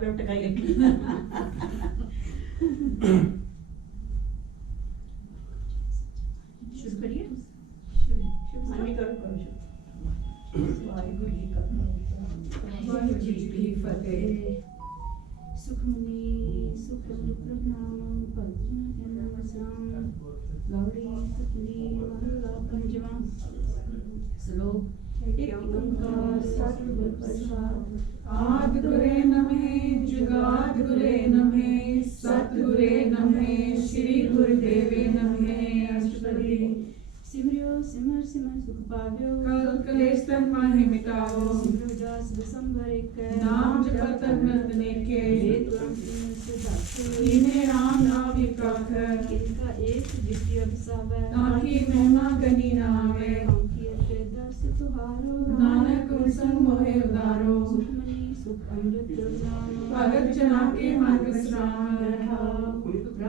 पे टकाई शुरू करिए मानी करो करो शुरू वाहिगुरु जी का वाहिगुरु जी की फतेह सुखमनी सुख दुख नाम भजन जन सम गौरी सतली महला पंचमा श्लोक एक ओंकार सतगुर प्रसाद आदि गुरे नमः जुगाद गुरे नमः सतगुरे नमः श्री गुरुदेवे नमः अष्टपदी सिमरियो सिमर सिमर सुख पाव्यो कल कलेश तन माहि मिटावो सिमरो दास बसंबर एक नाम जपत नत नेके वेद सिमर से दास इन्हें राम नाम विकाख इनका एक द्वितीय बसावे ताकि महिमा गनी नामे हम किए दस तुहारो नानक संग मोहे उदारो सुखमनी सुख अमृत नाम भगत जना के मन विश्राम रहा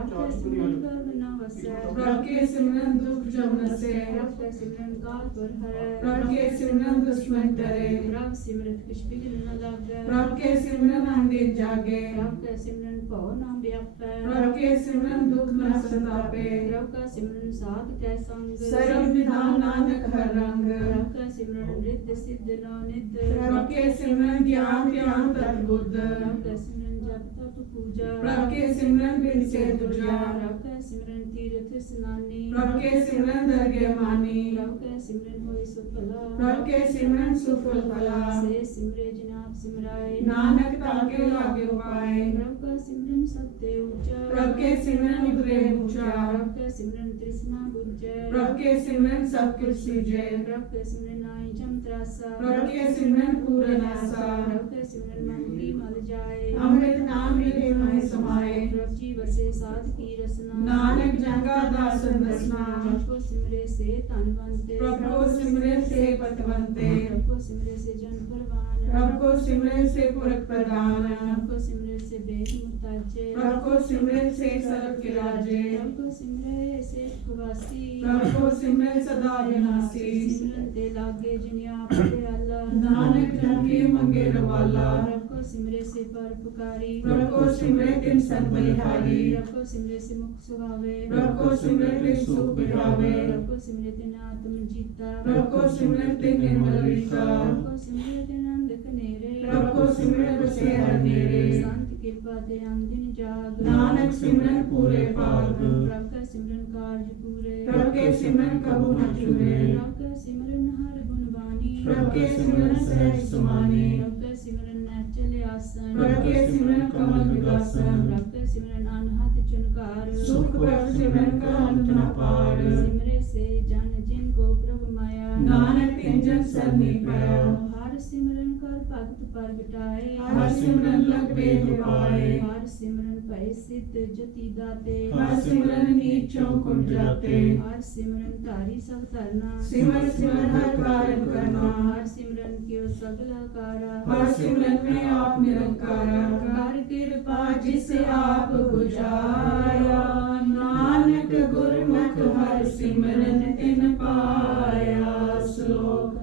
प्रभु सिमरन गर्भ न वसै प्रभु के सिमरन दुख जम नसे प्रभु के सिमरन काल पर हरै प्रभु के सिमरन दुश्मन डरे प्रभु सिमरत किछ बिघ्न न लागै प्रभु के सिमरन अंधेर जागे प्रभु के सिमरन भव न व्यापै प्रभु के सिमरन दुख न संतापे प्रभु का सिमरन साध कै संग सर्व विधान नानक हर रंग प्रभु का सिमरन रिद्ध सिद्ध न निध प्रभु के सिमरन ज्ञान ध्यान तत् बुद्ध प्रभु का सिमरन जप तप पूजा प्रभु के सिमरन बिन से दूजा प्रभु का सिमरन तीर्थ स्नानी प्रभु के सिमरन दरगह मानी प्रभु के सिमरन होय सुफला प्रभु के सिमरन सुफल फला से सिमरे जनाब सिमराए नानक ताके लागे उपाय प्रभु का सिमरन सत्य ऊंचा प्रभु के सिमरन उतरे ऊंचा प्रभु का सिमरन तृष्णा बुझे प्रभु के सिमरन सब कुछ सीजे प्रभु के सिमरन आई जम त्रासा प्रभु के सिमरन पूर्ण आसा प्रभु के सिमरन मन की मल जाए अमृत नाम मिले मह समाए प्रभु जी बसे साध की रसना नानक जंगा दासन दसना प्रभु को सिमरे से तनवंते प्रभु को सिमरे से पतवंते प्रभु को सिमरे से जन परवान प्रभु को सिमरे से पुरख प्रदान प्रभु को सिमरे से बेद मुताजे प्रभु को सिमरे से सर्व के राजे प्रभु को सिमरे से खुवासी प्रभु को सिमरे सदा विनाशी सिमरन ते लागे जिन्या पड़े अल्लाह नानक जन के मंगे रवाला प्रभु को सिमरे से परोपकारी प्रभु को सिमरे तिन सन बलिहारी प्रभु को सिमरे से मुख सुहावे प्रभु को सिमरे ते सुख बिहावे प्रभु को सिमरे तिन आत्म जीता प्रभु को सिमरे तिन निर्मल रीता प्रभु को सिमरे तिन अंध कनेरे प्रभु को सिमरे बसे हर नेरे संत कृपा ते अंदिन जाग नानक सिमरन पूरे पाग प्रभु का सिमरन कार्य पूरे प्रभु के सिमरन कबू न चूरे प्रभु का सिमरन हर गुण बानी प्रभु के सिमरन सहज सुमानी प्रभु का सिमरन चले आसन प्रभु के सिमरन कमल विलासन प्रभु के सिमरन अनहद चुनकार सुख प्रभु सिमरन का अंत न पार सिमरे से जन जिन को प्रभु माया नानक तिन जन सरनी पाया हर सिमरन कर भगत प्रगटाए हर सिमरन लग वेद पाए हर सिमरन भय सिद्ध जति दाते हर सिमरन नीचों कुट जाते हर सिमरन धारी सब धरना सिमर सिमर हर कारण करना हर सिमरन क्यों सगल कारा हर सिमरन में आप निरंकारा कर कृपा जिसे आप बुझाया नानक गुरमुख हर सिमरन तिन पाया श्लोक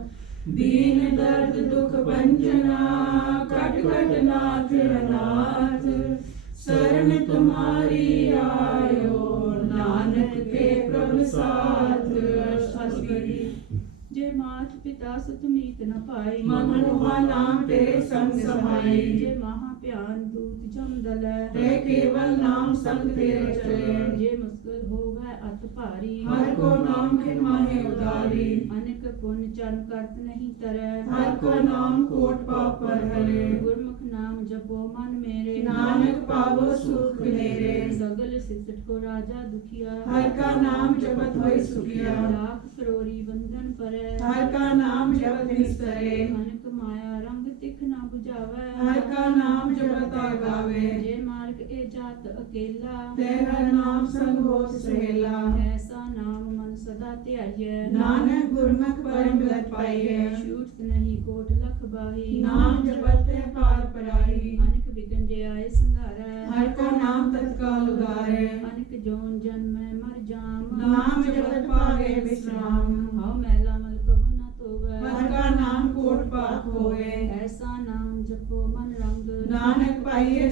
दीन दर्द दुख भंजना कट कट नाथ अनाथ शरण तुम्हारी आयो नानक के प्रभु साथ अष्टपदी जे मात पिता सुत मीत न पाई मन मोहा नाम तेरे संग समाई जे महा प्यान दूत जम दलै ते केवल नाम संग तेरे चले जे मुश्किल होवै अत भारी हर को नाम खिन माहे उदारी अनेक पुण्य चरण करत नहीं तरै हर को नाम कोट पाप पर हरे गुरमुख नाम जपो मन मेरे नानक पावो सुख नेरे सगल सिसट को राजा दुखिया हर का नाम जपत होय सुखिया लाख करोड़ी बंधन परै हर का नाम जपत निस्तरे अनेक माया रंग तिख न बुझावै हर का नाम जपता गावे जे मार्ग ए जात अकेला ते हर नाम संग हो सहेला ऐसा नाम मन सदा ध्याय नानक गुरमुख परम गत पाइए छूट नहीं कोट लख बाही नाम जपत है पार पराई अनेक विघ्न जे आए संघारै हर का नाम तत्काल उदारे अनेक जोन जन्म मर जाम नाम जपत पावे विश्राम हौ मैला मल कबू न तोवै हर का नाम कोट पाप होए ऐसा नाम जपो मन रंग नानक पाइए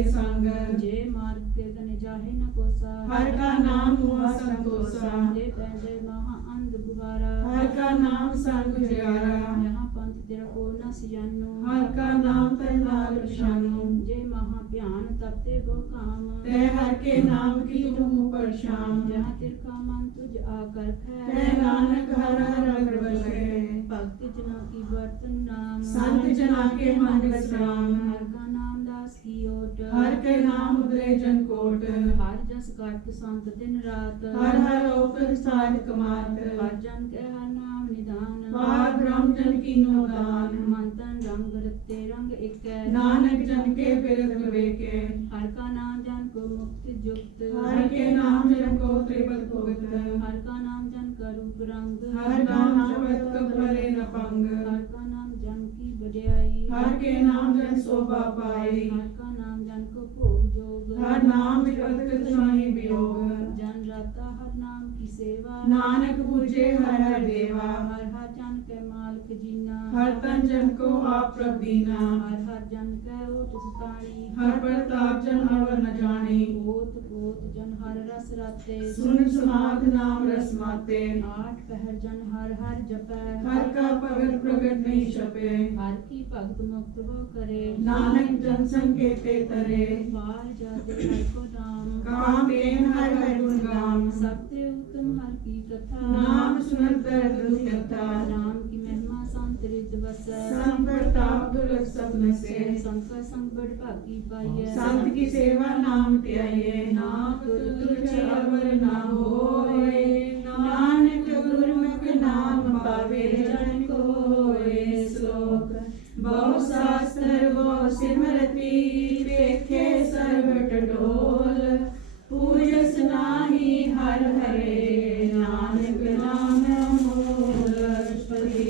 के संग। जे मार्ग के तने जाहे न कोसा, हर का नाम हुआ संतोषा। जे पैदे महा अंध गुबारा, हर का नाम संग उजियारा। यहाँ पंथ तेरा को न सियानो, हर का नाम तै नाल पछानो। जे महा भ्यान तपते वो काम, तै हर के नाम की तुम परछान। जहाँ तिर का मन तुझ आकर तै खै, नानक हर हर अग्रवल है। भक्त जना की बर्तन नाम, संत जना के मन विश्राम। हर का नाम दास की ओट, हर के नाम उदरे जन कोट। हर जस काट संत दिन रात, हर हर ओकर साध कमात। हर जन के हर नाम निदान, पार ब्रह्म जन कीनो दान। मन तन रंग रते रंग एक, नानक जन के बिरद विवेके। हर का नाम जन को मुक्ति जुक्त, हर के नाम जन को त्रिपद पवित्र। हर का नाम जन का रूप रंग, हर का नाम जपत कब परे न पंग। हर का नाम जन की बड़ाई, हर के नाम जन शोभा पाए। हर का नाम जन को भोग जोग, हर नाम विपद कृत नहीं वियोग। जन रता हर नाम की सेवा, नानक पूजे हर हर देवा। हर हर जन के मालिक जीना, हर तन जन को आप प्रभ दीना। हर हर जन के ओट सताणी, हर प्रताप जन अवर न जाने। ओत ओत जन हर रस राते, सुन समाध नाम रस माते। आठ पहर जन हर हर जपै, हर का भगत प्रगट नहीं छपे। हर की भक्त मुक्त वो करे, नानक जन संकेते तरे। पार जाते हर को नाम, काम बेन हर हर गुण गाम। सबसे उत्तम हर की कथा, नाम सुनत दर्द कथा। नाम की महिमा संत रिद वसै, संप्रताप दुर्लभ सपन से। संत का संग बड़ भागी पाइयै, संत की सेवा नाम त्याये। नाम तुझ अवर न होए। नानक गुरमुख नाम पावे जन कोय। श्लोक बहु शास्त्र बहु सिमरति, पेखे सर्वट डोल। पूजस नाहि हर हरे, नानक नाम मोलपति।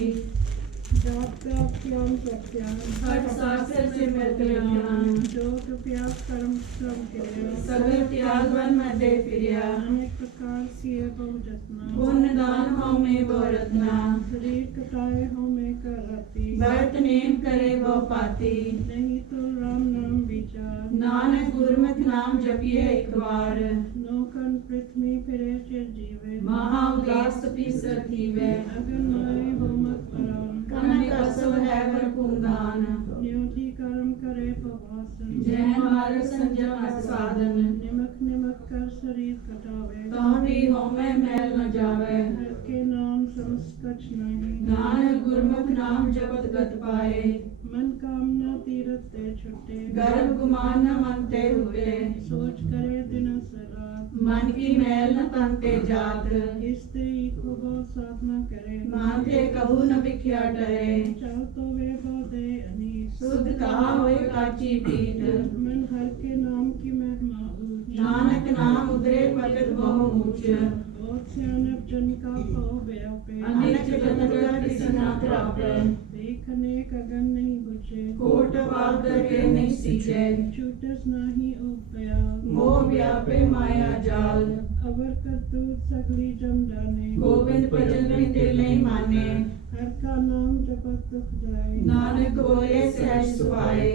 हठ शास्त्र सिमरत ज्ञान। सगल त्याग वन मध्य फिरिया। पुण्य दान हो में वो रत्ना। व्रत नेम करे वो पाती। नहीं तो राम नाम विचार, नानक गुरमुख नाम जपिए एक बार। नौकन पृथ्वी फिरे चिर जीवे, महा उदास पीसर थीवे। अगन मारे हो मत परान, कनक असव है वर कुंदान। न्योती कर्म करे पवासन, जय मार्ग संजम साधन। निमक निमक कर शरीर कटावे, तावी हो में मैल न जावे। हर के नाम संस्कच नहीं, नानक गुरमुख नाम जपत गत पाए। मन कामना तीरथ ते छुटे, गर्भ गुमान न मनते हुए। सोच करे दिन सरात, मन की मैल न तनते जात। इसते को बहुत साधना करे, मानते कबू न बिख्या डरे। चल तो वे दे अनीस, शुद्ध कहा होए काची पीठ। मन हर के नाम की महिमा ऊंच, नानक नाम उदरे पगत बहु ऊंच। बहुत सियानप जन का पाओ व्यापे, अनेक जतन कर किसी न त्रापे। देखने गगन नहीं बुझे, कोट बात के नहीं सीखे। छूटस नाही उपया, मोह व्यापे माया जाल। अवर करतूत सगली जम जाने, गोविंद भजन ते नहीं माने। हर का नाम जपत दुख जाए, नानक होए सहज सुभाए।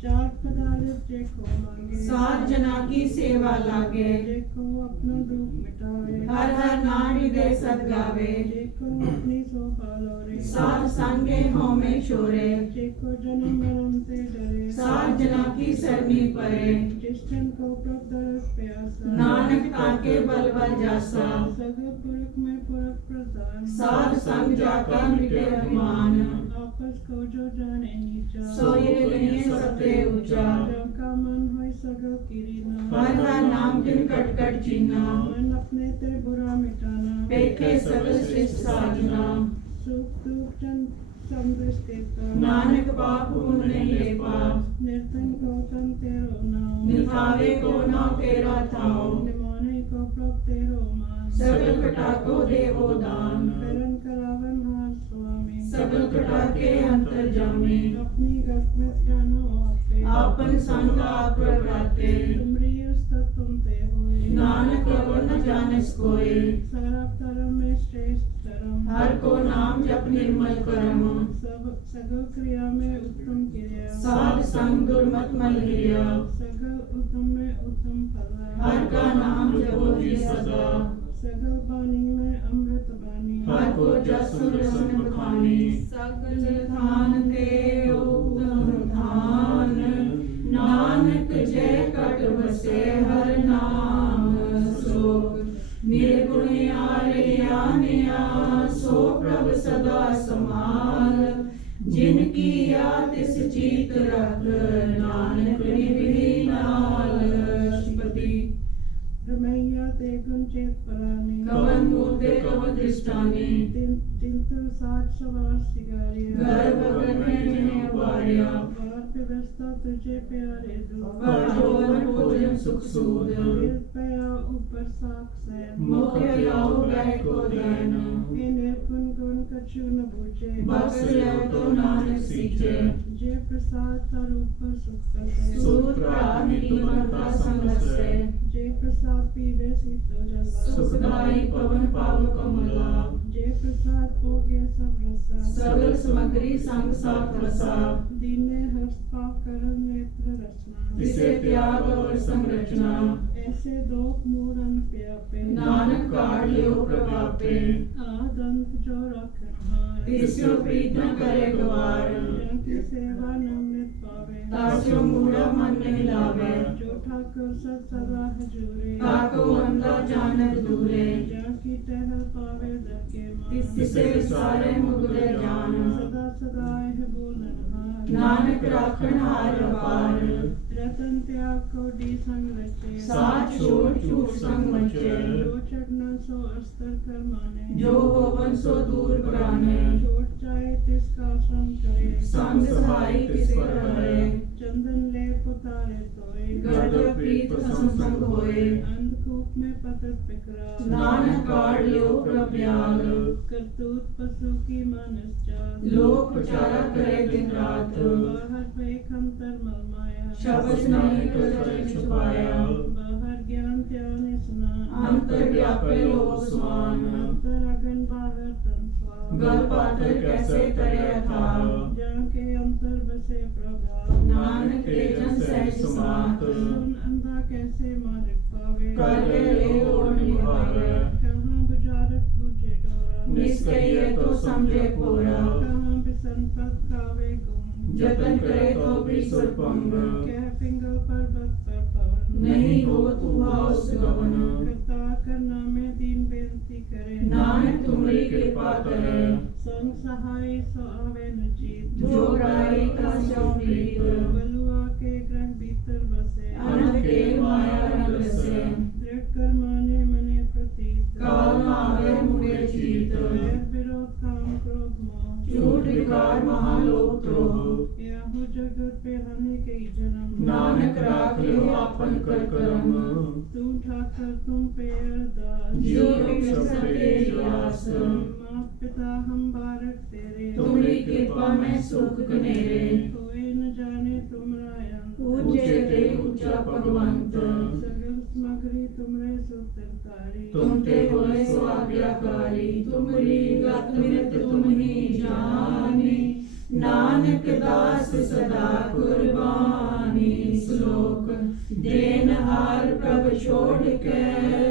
चार पदार्थ जेको मांगे, सात जना की सेवा लागे। जेको अपना दुख मिटावे, हर हर नाम हृदय सद गावे। जेको अपनी शोभा लोरे, सात संगे हो में छोरे। जेको जन्म मरण से डरे, सात जना की सरनी परे। जिस जन को प्रभ दरस प्यासा, नानक ताके बल बल जासा। सगल पुरख में पुरख प्रधान, साध संग जाका मिटे अभिमान। आपस को जो जाने नीचा, सोई गनिए सबते ऊंचा। जो का मन होय सगल कीरीना, हर हर नाम जिन कट कट चीना। मन अपने ते बुरा मिटाना, पेखे सकल शिष्ट साजना। सुख दुख जन समदृष्टिता, नानक पाप पुण्य नहीं लेपा। निर्धन को तन तेरो नाम, निभावे को नौ तेरा थाओ। निमाने को प्रभ तेरो मान, सकल कटा को देवो दान। करण करावन हार स्वामी, सकल कटा के अंतर जामी। अपनी गत में जानो आपे, आपन संग आप प्रभाते। तुमरी उस्तत तुम ते होए, नानक अवर न जानस कोई। सारा धर्म में श्रेष्ठ धर्म, हर को नाम जप निर्मल करम। सब सगल क्रिया में उत्तम क्रिया, साध संग दुर्मत मल हिया। सगल उत्तम में उत्तम फल हर का नाम जपो जी सदा। सगल बानी में अमृत बानी हर को जसु रसन बखानी। सगल थान ते उत्तम थान। नानक जय कट बसे हर नाम श्लोक। निर्गुण आर्यानिया सो प्रभ सदा समाल। जिनकी या तिस चीत रख नानक निभि नाल। श्रीपति रमैया ते कुंचित परानी कवन मूर्ते कवन दृष्टानी। तिंतु साठ सवार सिगारिया गर्भ में जिन्हें उबारिया। बार व्यवस्था तुझे प्यारे दो बड़ोर भोजन सुख सूद। पया ऊपर साख सैन मुख्य लाओ गए को दैन। हे निर्गुण गुण कछु न बूझे बख्श ले तो नानक सींचे। जय प्रसाद स्वरूप सुख से सूत्र प्राणी ममता संगसे। जय प्रसाद पीवे शीतो जला सुखदाई पवन पाव कमला। जय प्रसाद भोगे सब रसा सगल सामग्री संग साथ रसा। दीने हर्ष पाव कर नेत्र रचना इसे त्याग और संरचना। ऐसे दो मूरन प्यापे नानक काढ़ लियो प्रभापे। आदंत जो रखना इसो प्रीत न करे गवार। जाकी सेवा नमृत पावे तास्यो मूढ़ा मन नहीं लावे। जो ठाकुर सत सदा हजूरे ताको अंधा जानत दूरे। जाकी टहल पावे दरके मान तिसे सारे मुगले ज्ञान। सदा सदा है बोलनहार नानक राखण हार अपार। रतन त्याग को डी संग रचे साथ छोड़ छूट संग मचे। जो चढ़ना सो अस्तर कर माने जो होवन सो दूर पुराने। छोट जाए तिसका श्रम करे संग सहाय किस पर रहे। चंदन ले पुतारे तोय गर्द प्रीत संसंग होए। अंधकूप में पतत पिकरा नानक काढ़ लियो प्रभयाग। करतूत पशु की मानस जात लोक प्रचारा करे दिन रात। बाहर फेख अंतर मल माया शब्द नहीं कर छुपाया। बाहर ज्ञान ध्यान स्नान अंतर व्यापे लोक समान। अंतर अगन बाहर तन स्वान गल पातर कैसे तरे अथाह। जाके अंतर बसे प्रभा नानक तेजन सहज समात। सुन अंधा कैसे मार्ग पावे कर ले ओढ़ निभावे। कहाँ बुझारत बुझे डोरा निष्कहिए तो समझे पूरा। कहाँ बिसन पद खावे गुम जतन करे तो भी सुरपंग। कह पिंगल पर्वत पर पवन नहीं हो तू उस गवन। करता करना में दीन बेनती करे नानक तुम्हारी कृपा करे। संग सहाय सो आवे न जीत जो राई का स्यो प्रीत। बलुआ के ग्रह भीतर बसे अनंत के माया न बसे। दृढ़ कर माने मने प्रतीत काल न आवे मुड़े जीत। वैर विरोध काम क्रोध मोह झूठ विकार महालोक द्रोह। याहू जगत पे हने के जन्म नानक राख लियो आपन कर करम। तू ठाकर तुम पे अरदास जियो सब तेज आस। मात पिता हम बारक तेरे तुम्हारी कृपा में सुख कनेरे। कोई न जाने तुमरा अंत ऊंचे ते ऊंचा भगवंत। सगल सामग्री तुमरे सुतरकारी तुम ते होए सो आज्ञाकारी। तुम्हारी गत मिनत तुम ही जानी। नानक दास सदा कुर्बानी। श्लोक देनहार प्रभ छोड़ के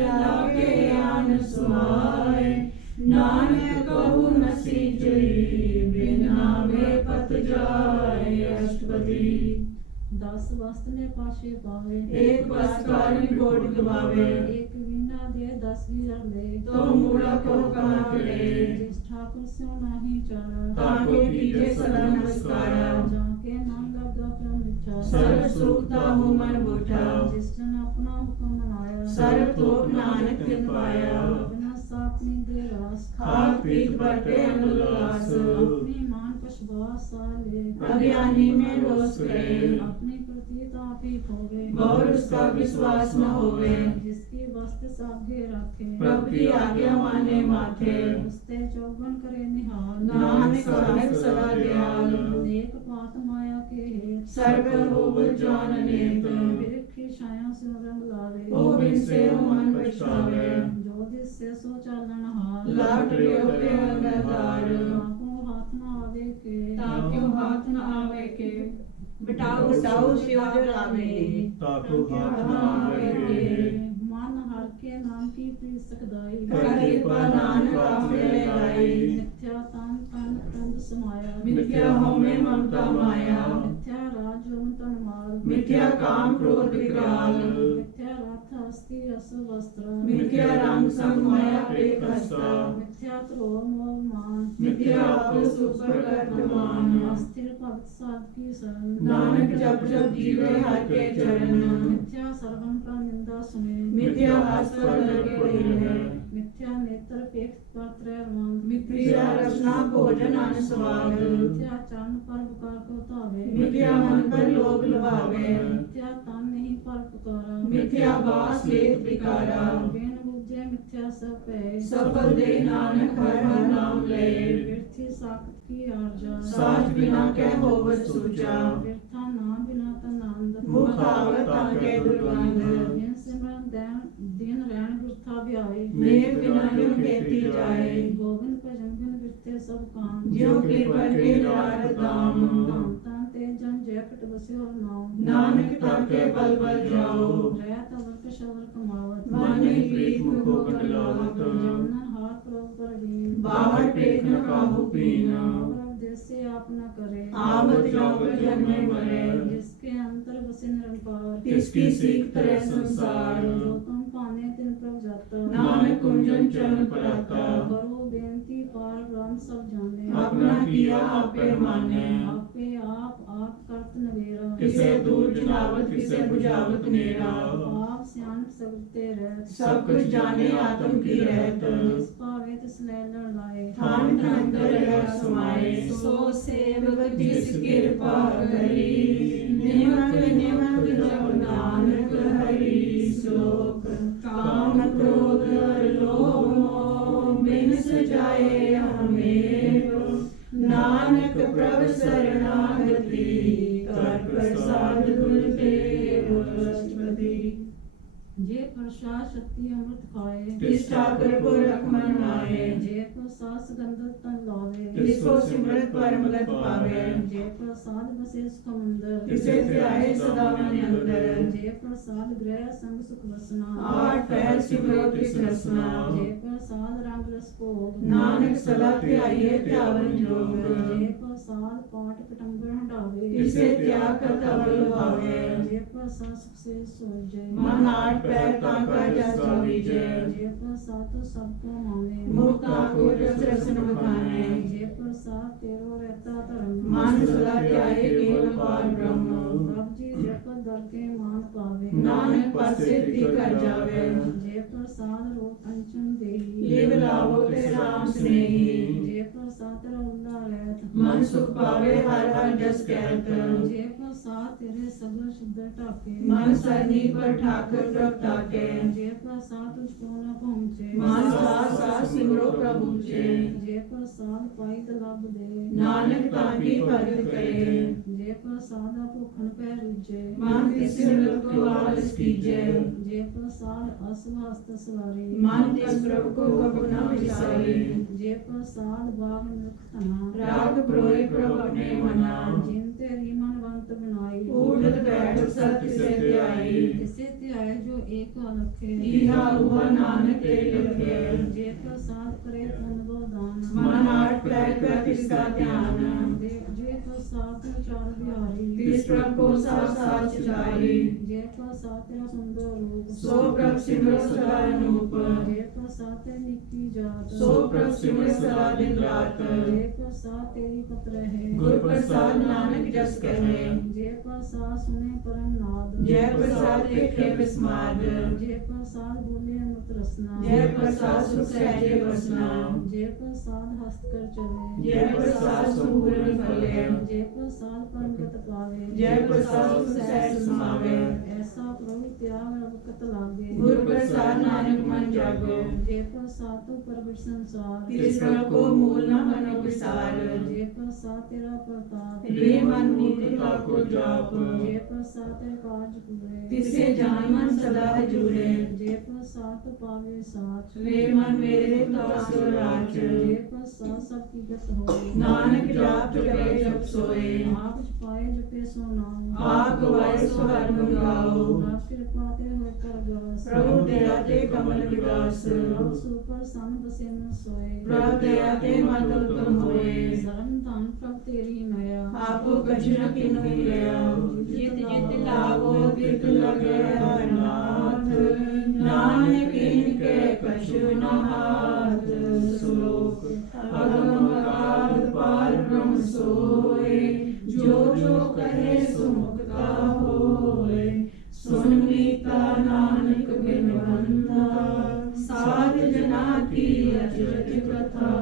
लागे आन सुहाय। नानक कहु न सींचई बिना वे पत जाय। अष्टपदी 10 वस्त्र ने पाशे पावे। एक बसकार गोट गवावे। एक वीणा दे 10 वीर ले। तो मूढ़ा को कहाँ करे। जिस ठाकुर स्यो नाही चारा। ताको कीजे सदा नमस्कारा। जाके नाम लगा प्रभु मिठा। सर्व सुखता हूँ मन बूठा। जिस जन अपना हुक्म मनाया। सर्व थोक नानक तिन पाया। बिना सापनी दे रास। खाक पीत बरते अनुल्लास। अपनी मान पशुबास साले। अज्ञानी में रोष करे। अपनी प्रतीत आप ही खोवे। और उसका विश्वास न होवे। जिसकी वस्त्र सागे रखे। प्रभु की आज्ञा माने माथे। उसते चौगन करे निहाल। नानक साहिब सदा दयाल। एक पात माया के हेत। सर्व होवल जान नेत। बिरखी छाया से रंग लावे। ओ बिन से मन पछतावे। जो दिस से सो चालन हाल। लाट लियो पे अंगदार। ताको हाथ न आवे के। ताक्यो हाथ न आवे के। ਬਿਟਾਓ ਬਿਟਾਓ ਸਿਓ ਜੋ ਲਾਵੇ ਤਾਕੋ ਹਾਥ ਨਾ ਲਗੇ ਮਨ ਹਰ ਕੇ ਨਾਮ ਕੀ ਪ੍ਰੀਤ ਸਕਦਾਈ ਕਰ ਕਿਰਪਾ ਨਾਨਕ ਆਪੇ ਲਗਾਈ ਮਿਥਿਆ ਤਨ ਤਨ ਤੰਦ ਸਮਾਇਆ ਮਿਥਿਆ ਹਉਮੈ ਮਮਤਾ ਮਾਇਆ ਮਿਥਿਆ ਰਾਜ ਜੋਨ ਤਨ ਮਾਲ ਮਿਥਿਆ ਕਾਮ ਕ੍ਰੋਧ ਵਿਕਰਾਲ ਮਿਥਿਆ ਰਥ ਹਸਤੀ ਅਸ ਵਸਤਰ ਮਿਥਿਆ ਰੰਗ ਸੰਗ ਮਾਇਆ ਪ੍ਰੇਤ ਹਸਤਾ ਮਿਥਿਆ ਧਰੋ ਮੋਹ ਮਾਨ ਮਿਥਿਆ ਆਪੋ ਸੁਪਰ ਕਰਤਮਾਨ ਅਸਥਿਰ ਭਗਤ ਸਾਧ ਕੀ ਸਰਨ ਨਾਨਕ ਜਪ ਜਪ ਜੀਵੇ ਹਰ ਕੇ ਚਰਨ ਮਿਥਿਆ ਸਰਵਨ ਕਾ ਨਿੰਦਾ ਸੁਨੇ ਮਿਥਿਆ ਹਸ ਪਰ ਲਗੇ ਰਹੇ ਮਿਥਿਆ ਨੇਤਰ ਪੇਖ ਪਾਤਰੈ ਰਵਾਨ ਮਿਥਿਆ ਰਸਨਾ ਭੋਜਨ ਅਨ ਸਵਾਦ ਮਿਥਿਆ ਚਰਨ ਪਰ ਬਕਾਰ ਕੋ ਧਾਵੇ ਮਿਥਿਆ ਮਨ ਪਰ ਲੋਭ ਲਵਾਵੇ ਮਿਥਿਆ ਤਨ ਨਹੀਂ ਪਰ ਪੁਕਾਰਾ ਮਿਥਿਆ ਬਾਸ ਲੇਤ ਵਿਕਾਰਾ ਬਿਨ ਬੁਝੇ ਮਿਥਿਆ ਸਭ ਪੈ ਸਫਲ ਦੇ ਨਾਨਕ ਹਰ ਹਰ ਨਾਮ ਲਏ ਬਿਰਥੀ ਸਾਖਤ ਕੀ ਆਰਜਾ ਸਾਚ ਬਿਨਾ ਕਹਿ ਹੋਵਤ ਸੂਚਾ ਬਿਰਥਾ ਨਾਮ ਬਿਨਾ ਤਨ ਆਨੰਦ ਮੁਖ ਆਵਤ ਆਕੇ ਦੁਰਗੰਧ ਬਿਨ ਸਿਮਰਨ ਦਿਨ ਰਹਿਣ ਬਿਰਥਾ ਵਿਆਏ ਮੇਰ ਬਿਨਾ ਜੋ ਕੀਤੀ ਜਾਏ ਗੋਬਿੰਦ ਭਜਨ ਬਿਨ ਬਿਰਥੇ ਸਭ ਕਾਮ ਜਿਉ ਕਿਰਪਾ ਕੇ ਨਾਰਦ ਦਾਮ ਤਾਂ ਤੇ ਜਨ ਜੈਕਟ ਵਸਿਓ ਨਾਮ ਨਾਨਕ ਤਾਕੇ ਬਲ ਬਲ ਜਾਓ ਰਹਿਤ ਅਵਰਕ ਸ਼ਵਰ ਕਮਾਵਤ ਮਨ ਨਹੀਂ ਪ੍ਰੀਤ ਮੁਖੋ ਕਟਲਾਵਤ ਜਨਨ ਹਾਥ ਪ੍ਰਭ ਪਰਵੀਨ ਬਾਹਰ ਟੇਕ ਨ ਕਾਬੂ ਪੀਨ ਪ੍ਰਭ ਦੇਸੇ ਆਪ ਨ ਕਰੇ ਆਵਤ ਜਾਵਤ ਜਨਮੇ ਮਰੇ जिसके अंतर बसे निरंकार तिसकी सीख तरह संसार जो तुम पाने तिन प्रभ जाता नानक कुंजन चरण पराता करो बेनती पार ब्रह्म सब जाने अपना किया आपे माने आपे आप करत नवेरा किसे दूर जनावत किसे बुझावत नेरा आप सियानक सगते रहत सब कुछ जाने आत्म की रहत जिस पावे तिस ले लड़ लाए थान अंतर रह समाए सो सेवक जिस कृपा करी निमक निमक जप नानक हरि श्लोक काम क्रोध और लोभ मोह बिन सजाए हमें नानक प्रभ शरणागति कर प्रसाद गुरुदेव अष्टपदी जे प्रसाद शक्ति अमृत खाए तिस ठाकुर को रखमन आए जे प्रसाद गंधक तन लावे तिसको सिमरत परम गत पावे जे प्रसाद बसे सुख मंदिर तिसे ध्याए सदा मन अंदर जे प्रसाद गृह संग सुख वसना आठ पैर सिमरो तिस रसना जे प्रसाद रंग रस भोग नानक सदा ध्याइए त्यावन जोग जे प्रसाद पाठ कटंबर हटावे तिसे त्याग करता बल भावे जे प्रसाद सुख से सोजे मन आठ पैर कांका जैसा बीजे जे प्रसाद तो सबको माने मुक्ता को रस रसन बखाने जे प्रसाद तेरो रहता धर्म मन सदा ध्याए केवल पार ब्रह्म प्रभ जी जप दर के मान पावे नानक पर सिद्धि कर जावे जे प्रसाद रूप अंचन देही लिव लावो ते राम स्नेही जे प्रसाद तेरा उल्ला रहत मन सुख पावे हर हर जस कहत जे प्रसाद तेरे सगल शुद्ध ढाके मन सरनी पर ठाकुर प्रभ ताके जे प्रसाद तुझको न पहुँचे मन साथ साथ सिमरो प्रभु चे जे प्रसाद पाई तलब दे नानक ताकी भगत करे जे प्रसाद भूखन पै रुजे मन तिस सिमरत को आलस कीजे जे प्रसाद असवास्त सवारी मन तिस प्रभु को कब न विसारी जे प्रसाद बाग मुख तना राग प्रोय प्रभु अपने मना जिन तेरी मनवंत बनाई ऊठत बैठत सत्य से ध्याई तिसे ध्याय जो एक अलखे इहा उहा नानक तेरे लखे जे प्रसाद करे अनुभव दान मन आठ पैर कर तिसका ध्यान जे प्रसाद चार बिहारी तिस प्रभु को साथ साथ चिताई जे प्रसाद तेरा सुंदर रूप सो प्रभु सिमरो सदा अनूप जे प्रसाद तेरी निकी जात सो प्रभु सिमरो सदा दिन रात जे प्रसाद तेरी पत्र है गुर प्रसाद नानक जस कहे जे प्रसाद सुने परम नाद जय प्रसाद देखे विस्माद जे प्रसाद बोले अमृत रसना जय प्रसाद सुख सहजे बसना जे प्रसाद हस्त कर चले जय प्रसाद संपूर्ण फले जे प्रसाद परमगत पावे जय प्रसाद सुख सहज समावे ऐसा प्रभु त्याग रब कत लागे गुर प्रसाद नानक मन जागो जे प्रसाद तो परबट संसार तिस प्रभु को मूल न मनो विसार जे प्रसाद तेरा प्रताप रे मन मूर्तिका को जाप जे प्रसाद तेरे काज पूरे तिसे जान मन सदा जुड़े जे प्रसाद पावे साच ले मन मेरे दास राज जे प्रसाद सब की गत होए नानक जाप जपे जप सोए आप पाए जपे सो नाम आप गवाए सो हर गुण गाओ आप कृपा ते होए कर गवस प्रभु दया ते कमल विकास प्रभु सुपर सन बसे न सोए प्रभु दया ते मत उत्तम होए धर्म धन प्रभ तेरी माया आपो कछु न किन्हु लिया जित जित लाभो तित लगे नाथ नानक इनके कछु न हाथ श्लोक अगम अगाध पार ब्रह्म सोए जो जो कहे सो मुक्ता होए सुन मीता नानक बिन बंधा साध जना की अचरज कथा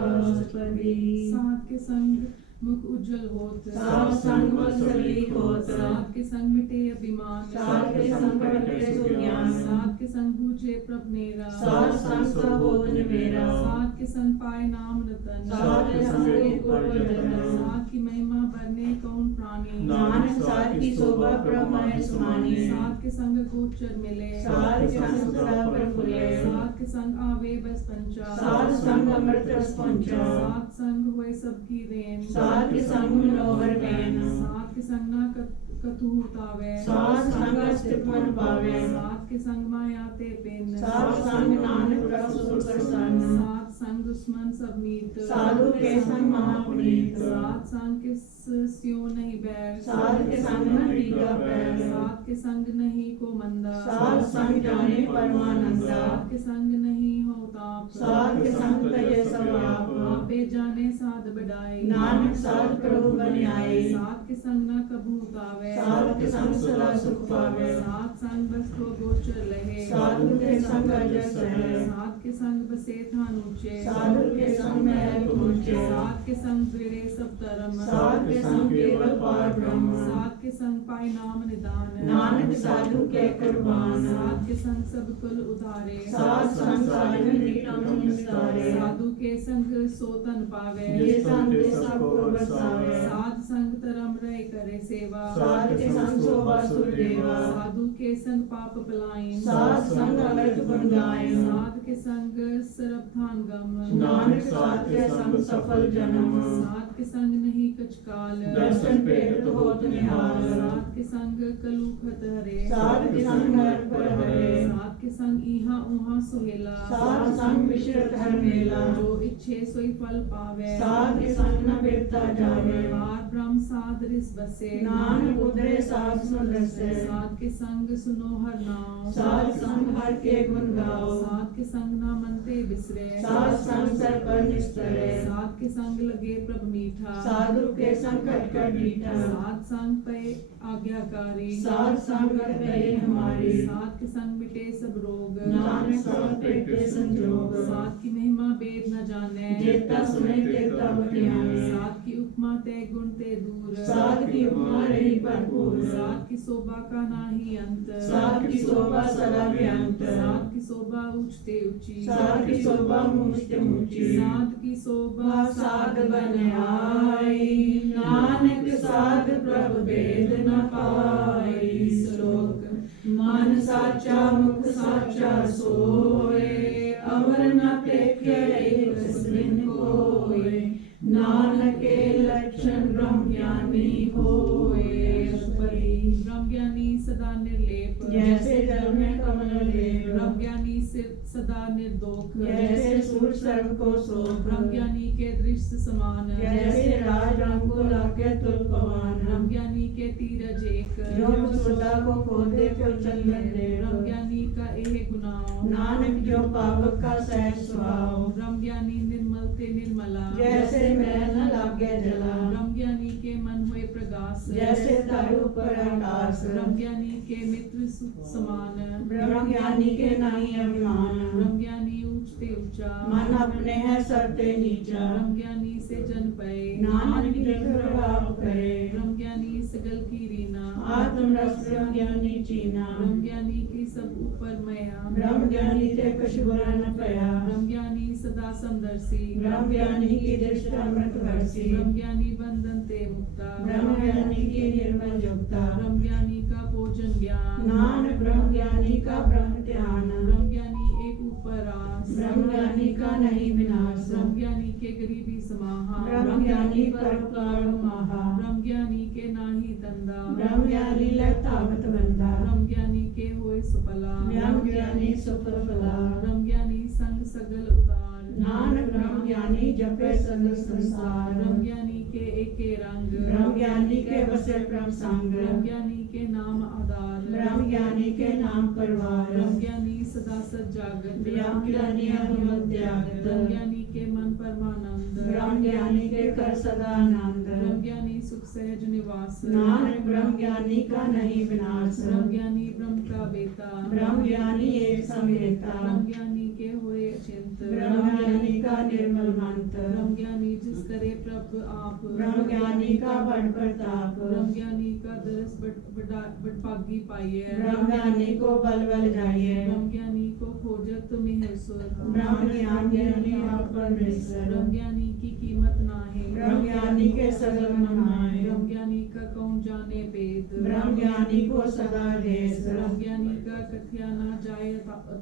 पढ़ी साथ के संग मुख उज्जवल होत साथ संग वत्सली होत साथ के संग मिटे अभिमान साथ के संग कटे सुज्ञान साथ के संग बूझे प्रभ नेरा साथ संग सब बोध मेरा साथ के संग पाए नाम रतन साथ के संग कुल वचन साथ की महिमा बरने कौन प्राणी नानक साथ की शोभा ब्रह्म है सुमानी साथ के संग गोचर मिले साथ के संग सदा प्रफुल्ले साथ के संग आवे बस पंचा साथ संग अमृत रस पंचा साथ संग हुए सबकी रेन साथ के संग मनोहर कैन साथ के संग ना कतु तावे साथ संग अस्तित्व मन पावे साथ के संग माया ते पिन साथ संग नानक रस सुर प्रसन्न साथ संग दुश्मन सब मीत साधु के संग महापुनीत साथ संग किस स्यो नहीं बैर साथ के संग न टीका पैर साथ के संग नहीं को मंदा साथ संग जाने परमानंदा साथ के संग नहीं हो ताप साथ के संग तजे सब आप आपे जाने साध बढ़ाई नानक साथ प्रभु बन आए साथ के संग न कबूत आवे साथ के संग सदा सुख पावे साथ संग बस को गोचर लहे साधु के संग अजस है साथ के संग बसे थान ऊंचे साधु के संग महल ऊंचे साथ के संग बिरे सब धर्म साथ के संग केवल पार ब्रह्म साथ के संग पाए नाम निदान नानक साधु के कुर्बान साथ के संग सब कुल उधारे साथ संग साधन निकटम निस्तारे साधु के संग सोतन पावे ये संग के सब को बसावे साध संग तरम रह करे सेवा साध के संग शोभा सुरदेवा साधु के संग पाप पलायन साध संग अमृत गुण गायन साध के संग सरबथान गम नानक साथ के संग सफल जन्म साध के संग नहीं कछ काल दर्शन प्रेरित होत निहाल साध के संग कलुखत हरे साध के संग नर पर हरे साध के संग इहा उहा सुहेला साध संग मिश्रत हर मेला जो इच्छे सोई फल पावे साध के संग न बिरता जावे पार ब्रह्म साध रिस बसे नानक उदरे साध सुन रसे साध के संग सुनो हर नाम साध संग हर के गुण गाओ साध के संग ना मनते बिसरे साध संग सर पर निस्तरे साध के संग लगे प्रभ मीठा साधु के संग कटकर मीठा साध संग पे आज्ञाकारी साध संग गए हमारी साध के संग मिटे सब रोग नानक साध पेटे संजोग साध की महिमा वेद न जाने जेता सुने तेता बतियाने साध की उपमा ते गुण ते दूर साध की उपमा रही भरपूर साध की शोभा का नाही अंत साध की शोभा सदा बेअंत साध की शोभा ऊंचते ऊंची साध की शोभा ऊंचते ऊंची साध की शोभा साध बन आई नानक साध प्रभु भेद न पाई श्लोक मन साचा मुख साचा सोए अवर न पेखे एक सिन कोय नानक के लक्षण ब्रह्म ज्ञानी होए ब्रह्म ज्ञानी सदा निर्लेप जैसे जल में कमल लेप ब्रह्म ज्ञानी सदा निर्दोष जैसे सूर्य सर्व को शोभ ब्रह्म ज्ञानी के दृश्य समान जैसे राज रंगो लाके तुल पवन ब्रह्म ज्ञानी के तीरज एक योग श्रोता को खोदे को चंदन दे ब्रह्म ज्ञानी का एह गुनाह नानक जो पावक का सहज स्वभाव ब्रह्म ज्ञानी निर्मल ते निर्मला जैसे मैल न लागे जला ब्रह्म ज्ञानी के मन हुए प्रकाश जैसे तारू पर आकाश ब्रह्म ज्ञानी के मित्र समान ब्रह्म ज्ञानी के नहीं अभिमान ब्रह्म ज्ञानी ऊंचते ऊंचा मन अपने है सबते नीचा ब्रह्म ज्ञानी से जन पाए नानक निज प्रभाव करे ब्रह्म ज्ञानी सगल की रीना आत्म रस ब्रह्म ज्ञानी चीना ब्रह्म ज्ञानी की सब ऊपर मया ब्रह्म ज्ञानी ते कछु बुरा न पया ब्रह्म ज्ञानी सदा समदर्शी ब्रह्म ज्ञानी की दृष्टि अमृत वर्षी ब्रह्म ज्ञानी बंधन ते मुक्ता ब्रह्म ज्ञानी की निर्मल युक्ता ब्रह्म ज्ञानी का भोजन ज्ञान नानक ब्रह्म ज्ञानी का ब्रह्म ध्यान ब्रह्म ज्ञानी नहीं विनाश। ब्रह्म ज्ञानी के गरीबी समाहा। ब्रह्म ज्ञानी परोपकार महा। ब्रह्म ज्ञानी के नाही तंदा। ब्रह्म ज्ञानी लतावत बंदा। ब्रह्म ज्ञानी के होए सुफला। ब्रह्म ज्ञानी सुफल फला। ब्रह्म ज्ञानी संग सगल उदार। नानक ब्रह्म ज्ञानी जपे सगल संसार। ब्रह्म ज्ञानी के एके रंग। ब्रह्म ज्ञानी के बसे ब्रह्म संग। ब्रह्म ज्ञानी के नाम आधार। ब्रह्म ज्ञानी के नाम परिवार। ब्रह्म ज्ञानी सदा सजागत। ब्रह्म ज्ञानी अभिमत त्यागत। ब्रह्म ज्ञानी के मन परमानंद। ब्रह्म ज्ञानी के कर सदा आनंद। ब्रह्म ज्ञानी सुख सहज निवास। नानक ब्रह्म ज्ञानी का नहीं विनाश। ब्रह्म ज्ञानी ब्रह्म का बेता। ब्रह्म ज्ञानी एक समेता। ब्रह्म ज्ञानी के होए अचिंत। ब्रह्म ज्ञानी का निर्मल मंत्र। ब्रह्म ज्ञानी जिस करे प्रभ आप। ब्रह्म ज्ञानी का बड़ प्रताप। ब्रह्म ज्ञानी का दरस बड़भागी पाइए। ब्रह्म ज्ञानी को बल बल जाइए। ब्रह्म ज्ञानी को खोजत मेहर सुर। ब्रह्म ज्ञानी आप परमेश्वर। ब्रह्म ज्ञानी की कीमत नाहे। ब्रह्म ज्ञानी के सगल मनाए। ब्रह्म ज्ञानी का कौन जाने वेद। ब्रह्म ज्ञानी को सदा देश। ब्रह्म ज्ञानी का कथ्या ना जाए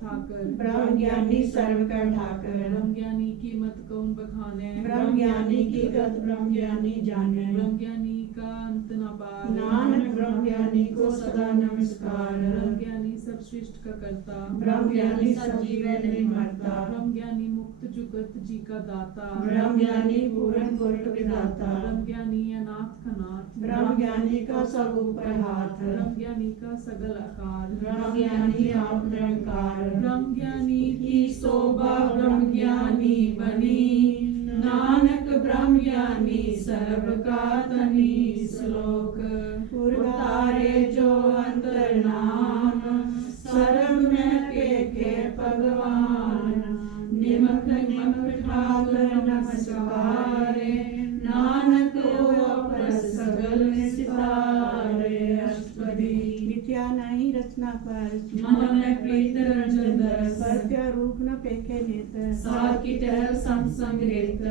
थाकर। ब्रह्म ज्ञानी सर्व का ठाकर। ब्रह्म ज्ञानी की मत कौन बखाने। ब्रह्म ज्ञानी की गत ब्रह्म ज्ञानी जाने। ब्रह्म ज्ञानी का अंत न पार। नानक ब्रह्म ज्ञानी को सदा नमस्कार। ब्रह्म ज्ञानी सब सृष्ट का करता। ब्रह्म ज्ञानी सजीव नहीं मरता। ब्रह्म ज्ञानी मुक्त जुगत जी का दाता। ब्रह्म ज्ञानी पूर्ण पुरुष विधाता। ब्रह्म ज्ञानी अनाथ का नाथ। ब्रह्म ज्ञानी का सब ऊपर हाथ। ब्रह्म ज्ञानी का सगल आकार। ब्रह्म ज्ञानी आप निरंकार। ब्रह्म ज्ञानी की शोभा ब्रह्म ज्ञानी बनी। नानक ब्रह्म ज्ञानी सर्व का तनी। श्लोक उतारे जो अंतर नाम। सर्व में पेखे भगवान। निमख निमख ठाकुर नमस्कारे। नानक अपर सगल सितारे। अष्टपदी मिथ्या नहीं रचना पर। मन में प्रीत रंजन दरस। सत्य रूप न पेखे नेत। साध की टहल संग संग रेत।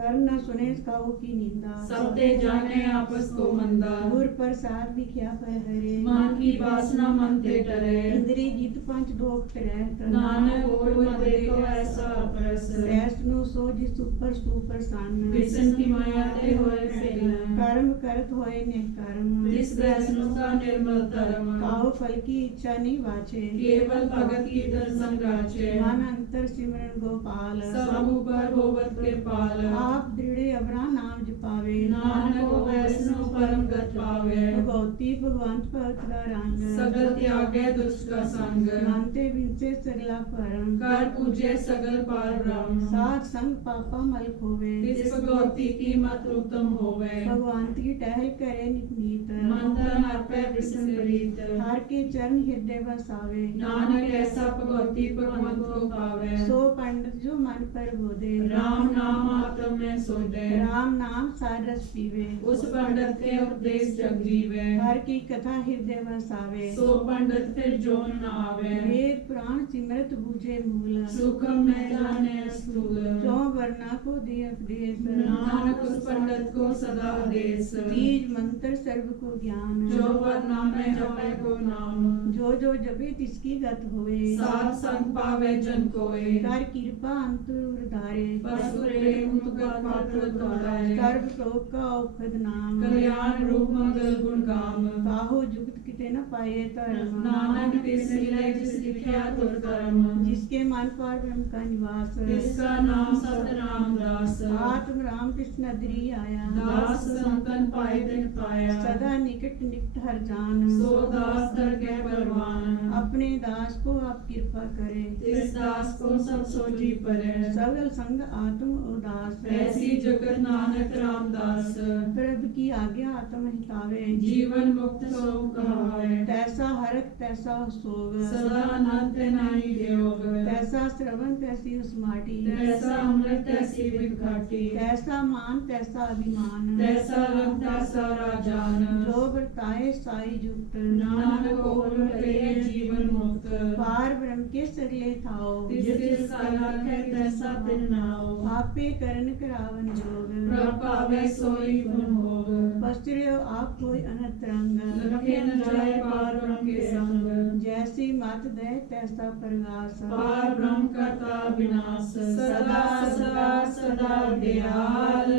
कर न सुने काऊ की निंदा। सबते जाने आपस को मंदा। गुर प्रसाद दिखया पहरे। मन की वासना मन ते टरे। इंद्री जीत पंच दोख तरह। नानक और मत देखो ऐसा परस। वैष्णु सो जिस ऊपर सुपर सन। कृष्ण की माया ते होए फैल। कर्म करत होए निष्कर्म। जिस वैष्णु का निर्मल धर्म। काऊ फल की इच्छा नहीं वाचे। केवल भगत की दर्शन राचे। मन अंतर सिमरन गोपाल। सब ऊपर होवत कृपाल। आप दृढ़ अबरा नाम जपावे। नानक वैष्णु परम गत पावे। भगवती भगवंत भक्त का रंग। सगल त्यागे दुष्ट का संग। मानते बिनसे सगला परम। कर पूजे सगल पार ब्रह्म। साथ संग पापा मल खोवे। तिस भगवती की मत उत्तम होवे। भगवंत की टहल करे नित। मन तन अर्पे विष्णु प्रीत। हर के चरण हृदय बसावे। नानक ऐसा भगवती भगवंत को पावे। सो पंडित जो मन पर बोधे। राम नाम आत्म में सोते। राम नाम सारस पीवे। उस पंडित के उपदेश जग जीवे। हर की कथा हृदय बसावे। सो पंडित फिर जोन न आवे। वेद पुराण सिमरत बूझे मूल। सुखम में जाने स्थूल। जो वर्णा को दे उपदेश। नानक उस पंडित को सदा आदेश। बीज मंत्र सर्व को ज्ञान। जो वर्णा में जपे को नाम। जो जो जपे तिसकी गत होए। साथ संग पावे जन कोय। कर कृपा अंतुर धारे। पशु प्रेम मुकत पात्र द्वारे। सर्व लोक का औखद नाम। कल्याण रूप मंगल गुण काम। काहो जुगत किते न पाए धर्म। नानक तिस मिले जिस लिखिया तुर कर्म। जिसके मन पर ब्रह्म का निवास। जिसका नाम सतनाम दास। आत्म राम कृष्ण अदरी आया। दास संतन पाए दिन पाया। सदा निकट निकट हर जान। सो दास दर के परवान। अपने दास को आप कृपा करे। इस दास को सब सोची परे। सगल संग आत्म उदास। ऐसी जगत नानक रामदास। प्रभु की आज्ञा आत्म हितावे। जीवन मुक्त सो कहावे। तैसा हरक तैसा सोग। सदा अनंत नाही योग। तैसा श्रवण तैसी उस्माटी। तैसा अमृत तैसी विघाटी। तैसा मान तैसा अभिमान। तैसा रंग तैसा राजान। जो बरताए साई युक्त। नानक ओर करे जीवन मुक्त। पार ब्रह्म के सगले थाओ। जिस सालक है तैसा तिन नाओ। आपे करण करावन जोग। प्रभ पावे सोई गुण होग। वस्त्रो आप कोई अनंत रंग। लखे न जाए पार ब्रह्म के संग। जैसी मत दे तैसा प्रकाश। पार ब्रह्म करता विनाश सदा सदा सदा दयाल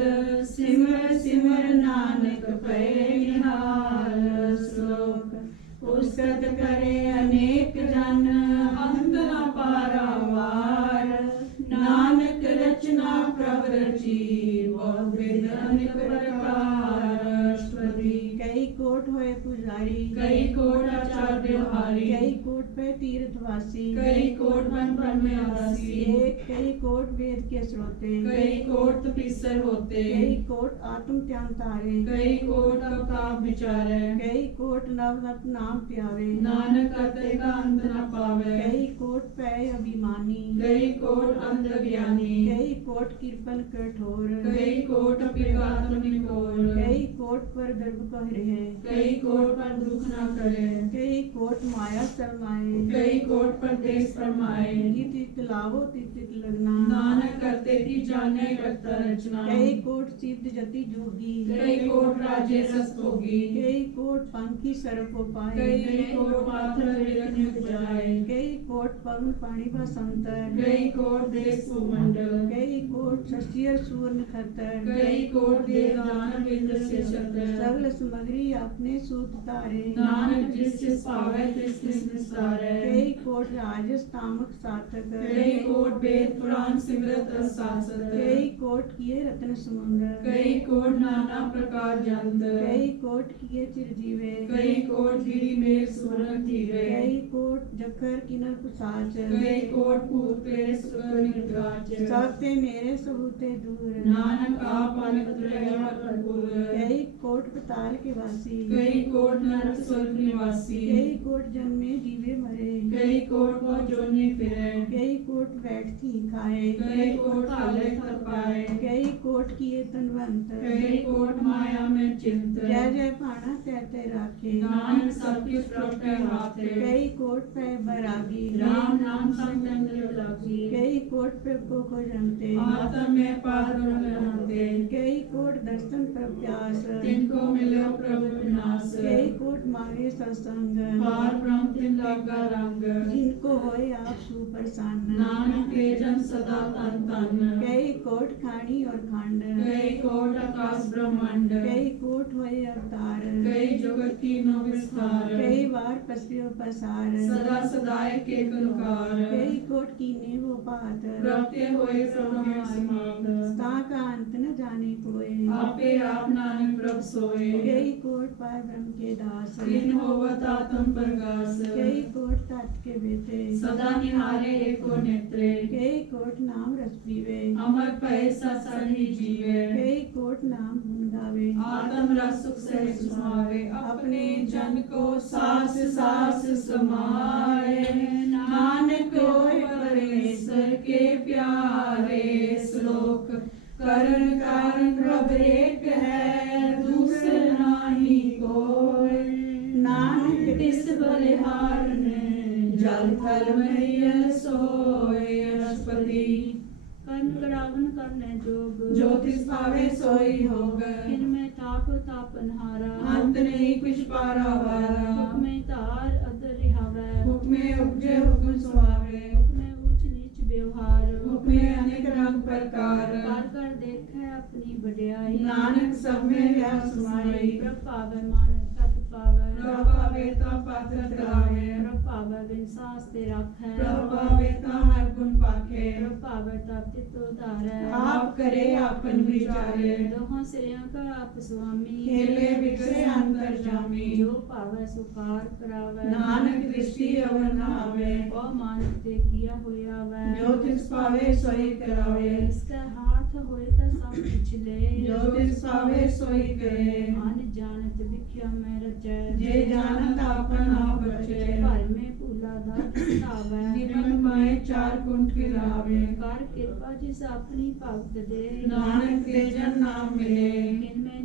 सिमर सिमर नानक पै निहाल श्लोक पुस्तक करे अनेक जन अंत न पारावार नानक रचना प्रभ रची बहुत वेद अनेक प्रकार अष्टपदी कई कोट होए पुजारी कई कोट आचार व्यवहारी कई कोट पे तीर्थवासी कई कोट मन ब्रह्मयासी एक कई कोट वेद के श्रोते कई कोट तपीसर होते कई कोट आत्म त्याग तारे कई कोट अवताप विचारे कई कोट नवनत नाम प्यावे नानक करते का अंत न पावे कई कोट पे अभिमानी कई कोट अंध ज्ञानी कई कोट कृपन कठोर कई कोट अपिगात निकोर कई कोट पर गर्भ कह रहे कई कोट पर दुख न करे कई कोट माया शर्माए कई कोट पर देश फरमाए जित जित लावो तित तित लगना नानक करते की जाने करता रचना कई कोट सिद्ध जति जोगी कई कोट राजे रस भोगी कई कोट पंखी सर्प पाए कई कोट पात्र विरत्न उपजाए कई कोट पवन पानी बसंतर कई कोट देश भूमंडल कई कोट शशियर सूर्ण खतर कई कोट देवदान इंद्र से छतर सगल सामग्री अपने सूत तारे नानक जिस जिस पावे तिस तिस निस्तारे कई कोट राजस तामक सातक कई कोट वेद पुराण सिमरत शासत कई कोट किए रत्न समुद्र कई कोट नाना प्रकार जंत कई कोट किए चिरजीवे कई कोट गिरी में सुरन धीरे कई कोट जखर किनर कुसाच कई कोट भूत तेरे सुर निर्गाच सबते मेरे सबूते दूर नानक आप अनंत रहे भरपूर कई कोट पताल के वासी कई कोट नरक स्वर्ग निवासी कई कोट जन्मे जीवे मरे कई कोट को जोनी फिरे कई कोट बैठती खाए कई कोट खाले कर पाए कई कोट किए तनवंत कई कोट माया में चिंत जय जय पाना तैते राखे नानक सबके प्रभु हाथे कई कोट पे बरागी राम नाम संतंग लागी कई कोट पे को जनते आत्म में पार रहते कई कोट दर्शन पर प्यास तिनको मिलो प्रभु विनाश कई कोट मांगे सत्संग पार ब्रह्म तिन लगा रंग जिनको होए आप सुप्रसन्न नानक के जन सदा तन तन कई कोट खानी और खंड कई कोट आकाश ब्रह्मांड कई कोट होए अवतार कई जुगत की नो विस्तार कई बार पस्यो पसार सदा सदाए के कनुकार कई कोट कीने वो पात प्रत्य होए प्रभु में समाप्त ता का अंत न जाने कोई आपे आप नानक प्रभ सोए कई कोट पाए ब्रह्म के दास तीन होवत आत्म प्रकाश कई कोट तत् के बेटे सदा निहारे एको नेत्रे कई कोट नाम रस पीवे अमर पै सत्संग ही जीवे कई कोट नाम गुण गावे आत्म रस सुख से सुहावे अपने जन को सास सास समाए नानक होए परमेश्वर के प्यारे श्लोक करण कारण प्रभ एक है दूसरा नाही कोई नानक तिस बलिहार ने जल थल मैया सोए अष्टपदी कर्म करावन करने जोग ज्योतिष पावे सोई होग इनमें ताप तापनहारा अंत नहीं कुछ पारावारा हुक्मे तार अदर रिहावै हुक्मे उपजे हुक्म सुहावे हुक्मे ऊंच नीच व्यवहार हुक्मे अनेक रंग प्रकार कर कर देखे अपनी बढ़ियाई नानक सब में व्याह समाई प्रभ पावे मानक तत पावे प्रभ पावे ता पात्र तरावे प्रभ पावे बिन सास ते रखै प्रभ पावे ता हर गुण पाखे प्रभ पावे तब चित्त उतारै आप करे आपन विचारे दोहों सिरियों का आप स्वामी खेले विकसे अंतर जामी जो पावे सुकार करावे नानक दृष्टि अवर न आवे ओ मानक ते किया होया वै जो तिस पावे सोई करावे इसका हाथ होए तो सब पिछले जो तिस पावे सोई करे अन जानत विख्या में रचै जे जानत आपन आप बचे घर में भूला दा किताबै निमन माए चार कुंठ गिरावे कर कृपा जिस अपनी भक्त दे नानक ते जन नाम मिले इनमें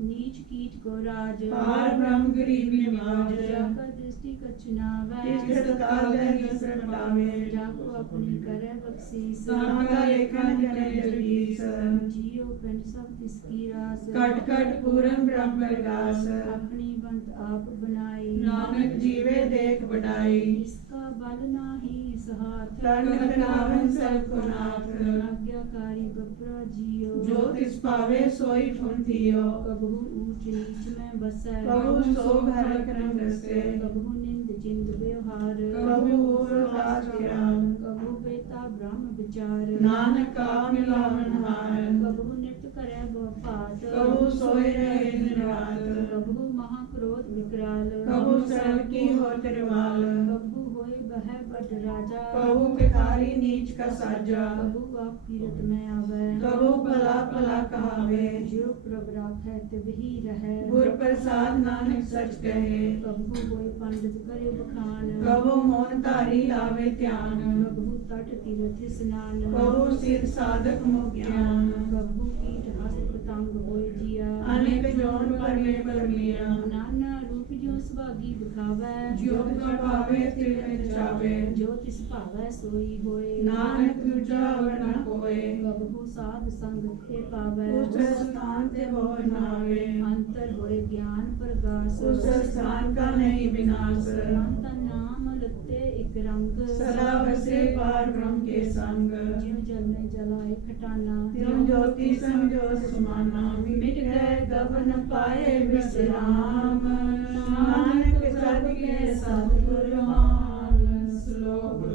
नीच कीट को राज पार ब्रह्म गरीबी निवाज जाकर दृष्टि कछनावै तिस काल दरिद्र पावे जाको अपनी करे बख्शीस सामगा लेखन जने जगदीश जियो पिंड सब तिसकी रास कट कट पूरन ब्रह्म प्रकाश अपनी बंत आप बनाई नानक जीवे देख बढ़ाई इसका बल नाही हाथ तन नावन सब को नाथ आज्ञाकारी बपरा जियो जो तिस पावे सोई ठुंथियो कबहू ऊंच नीच में बसै कबहू सो भरक रंग से कबहू निंद जिंद व्यवहार कबहू उल्लास किरान कबहू बेता ब्रह्म विचार नानक का मिलावन हार कबहू नित्य करे पात कबहू सोए रहे दिन रात कबहू महाक्रोध विकराल कबहू सर्व की हो तिरवाल कबहू होए बह बड़ राजा कबहू भिखारी नीच का साजा कबहू आप कीरत में आवे कबहू भला भला कहावे जो प्रभ राखै तिवही रहै गुर प्रसाद नानक सच कहे कबहू होए पंडित करे बखान कबहू मौन धारी लावे ध्यान कबहू तट तीर्थ स्नान कबहू सिर साधक मुख ज्ञान कबहू कीट हस्त पतंग होए जिया अनेक जोन परमे परमिया नाना रूप जो सुभागी दिखावै जो प्रभावे तिल में जावे जो तिस भावै सोई होए नानक दूजा वर्ण कोय कबहू साध संग थे पावै उस स्थान ते वो नावे अंतर होए ज्ञान प्रगास उस स्थान का नहीं विनाश संत नाम लते एक रंग सदा बसे पार ब्रह्म के संग ज्यों जल में जलाए खटाना त्यों ज्योति समझो समाना मिट गए गबन पाए विश्राम नानक सद के सतगुर मान श्लोक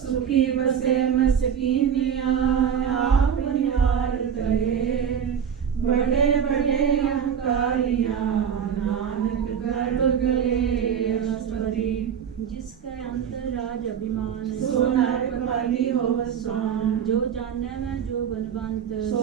सुखी बसे मस्कीनिया आप निहार करे बड़े बड़े अहंकारियां नानक गर्भ गले अष्टपदी जिसके अंतर राज अभिमान सो नरक वाली हो स्वान जो जाने में जो बनवंत सो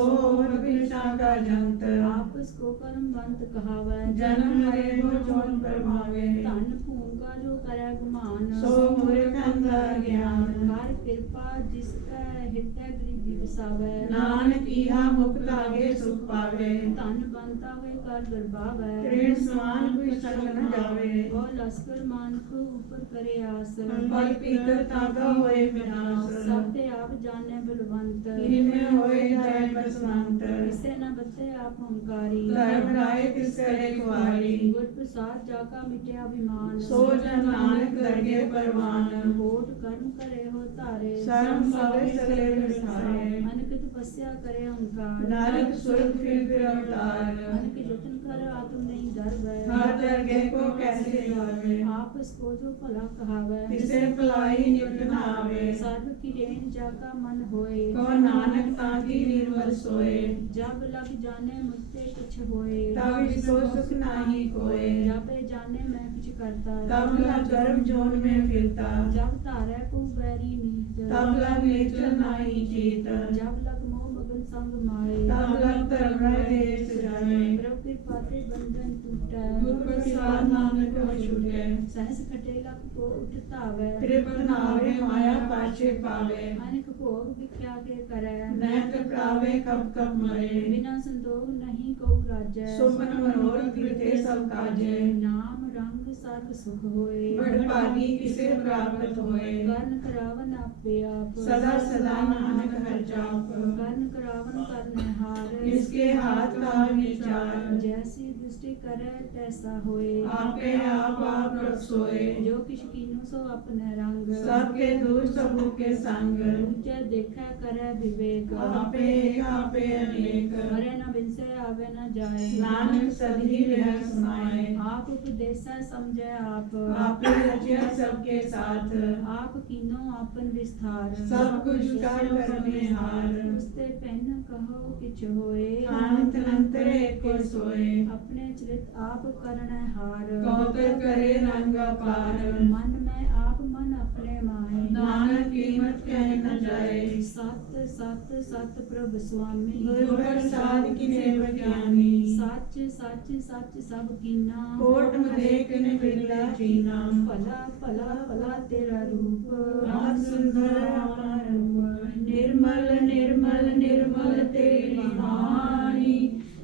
कृष्णा का जंत आपस को कर्मवंत कहावै जन्म मरे वो जोन परमावे धन भूम का जो करे गुमान सो मूर्ख अंधा ज्ञान कर कृपा जिसका हृदय गरीबी बसावै नानक इहा मुक्त आगे सुख पावे धन बनता हुए कर बरबावै ऋण समान कोई संग न जावे वो लश्कर मान को ऊपर करे आस फल पीकर ताका होए विनाश सब ते आप जाने बलवंत इनमें होए जाए बसवंत किसे न बते आप ओंकारी धर्म राय किस करे कुआरी गुर प्रसाद जाका मिटे अभिमान सो जन नानक दरगे परवान होठ कर्म करे हो तारे शर्म पावे सगले विसारे अनक तपस्या करे ओंकार नारद स्वर्ग फिर अवतार अनक जतन कर आत्म नहीं डर वै हर दरगे को कैसे गावे आपस को जो भला कहावै तिसे भलाई नित न आवे सर्व की रेन जाका मन होए को नानक ताकी निर्मल सोए जब लग जाने मुझसे कुछ होए तब इसको सुख नाही कोय जब जाने मैं कुछ करता तब लग गर्भ जोन में फिरता जब तारे को बैरी नीत तब लग नेचर नाही चीत जब लग मोह मगन संग माए तब लग धर्म देश जाए प्रभु कृपा ते बंधन टूटै गुर प्रसाद नानक हो छूटे सहस खटे लख को उठतावै त्रिपत नावे माया पाछे पावे अनेक भोग विख्या के करै नैत प्रावे कब कब मरे बिना संतोष नहीं को राजै सुपन मनोरथ कृते सब काजे नाम रंग सर्ग सुख होए बड़ भागी किसे प्राप्त होए कर्ण करावन आपे आप सदा सदा नानक हर जाप कर्ण करावन करने हार इसके हाथ का विचार जैसी दृष्टि करे तैसा होए आपे आप सोए जो किछ कीनो सो अपने रंग सबके दूर सब के संग ऊंचे देखा करे विवेक आपे अनेक मरे न बिनसे आवे न जाए नानक सदी रह समाए आप उपदेश समझे आप आपे रचिया सबके साथ आप कीनो आपन विस्तार सब कुछ कर करने हार उसते पहन कहो किछ होए अनंत अंतरे को सोए अपने चरित आप करने हार कौतक करे रंग पार मन में आप मन अपने माए नानक कीमत कह न जाए सत सत सत प्रभु स्वामी गुरु प्रसाद की सेव ज्ञानी सच सच सच सब कीना कोट मदेक ने बिरला चीना भला भला भला तेरा रूप राम सुंदर हमारा रूप निर्मल निर्मल निर्मल तेरी वाणी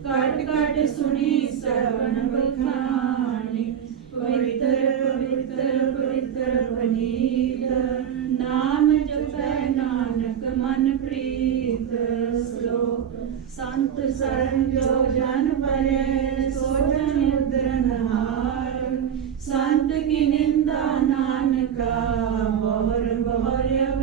कट कट सुनी श्रवण बखानी पवित्र पवित्र पवित्र पनीत नाम जपै नानक मन प्रीत श्लोक संत शरण जो जन परे सो जन उद्धरण हार संत की निंदा नानका बहुर बहुर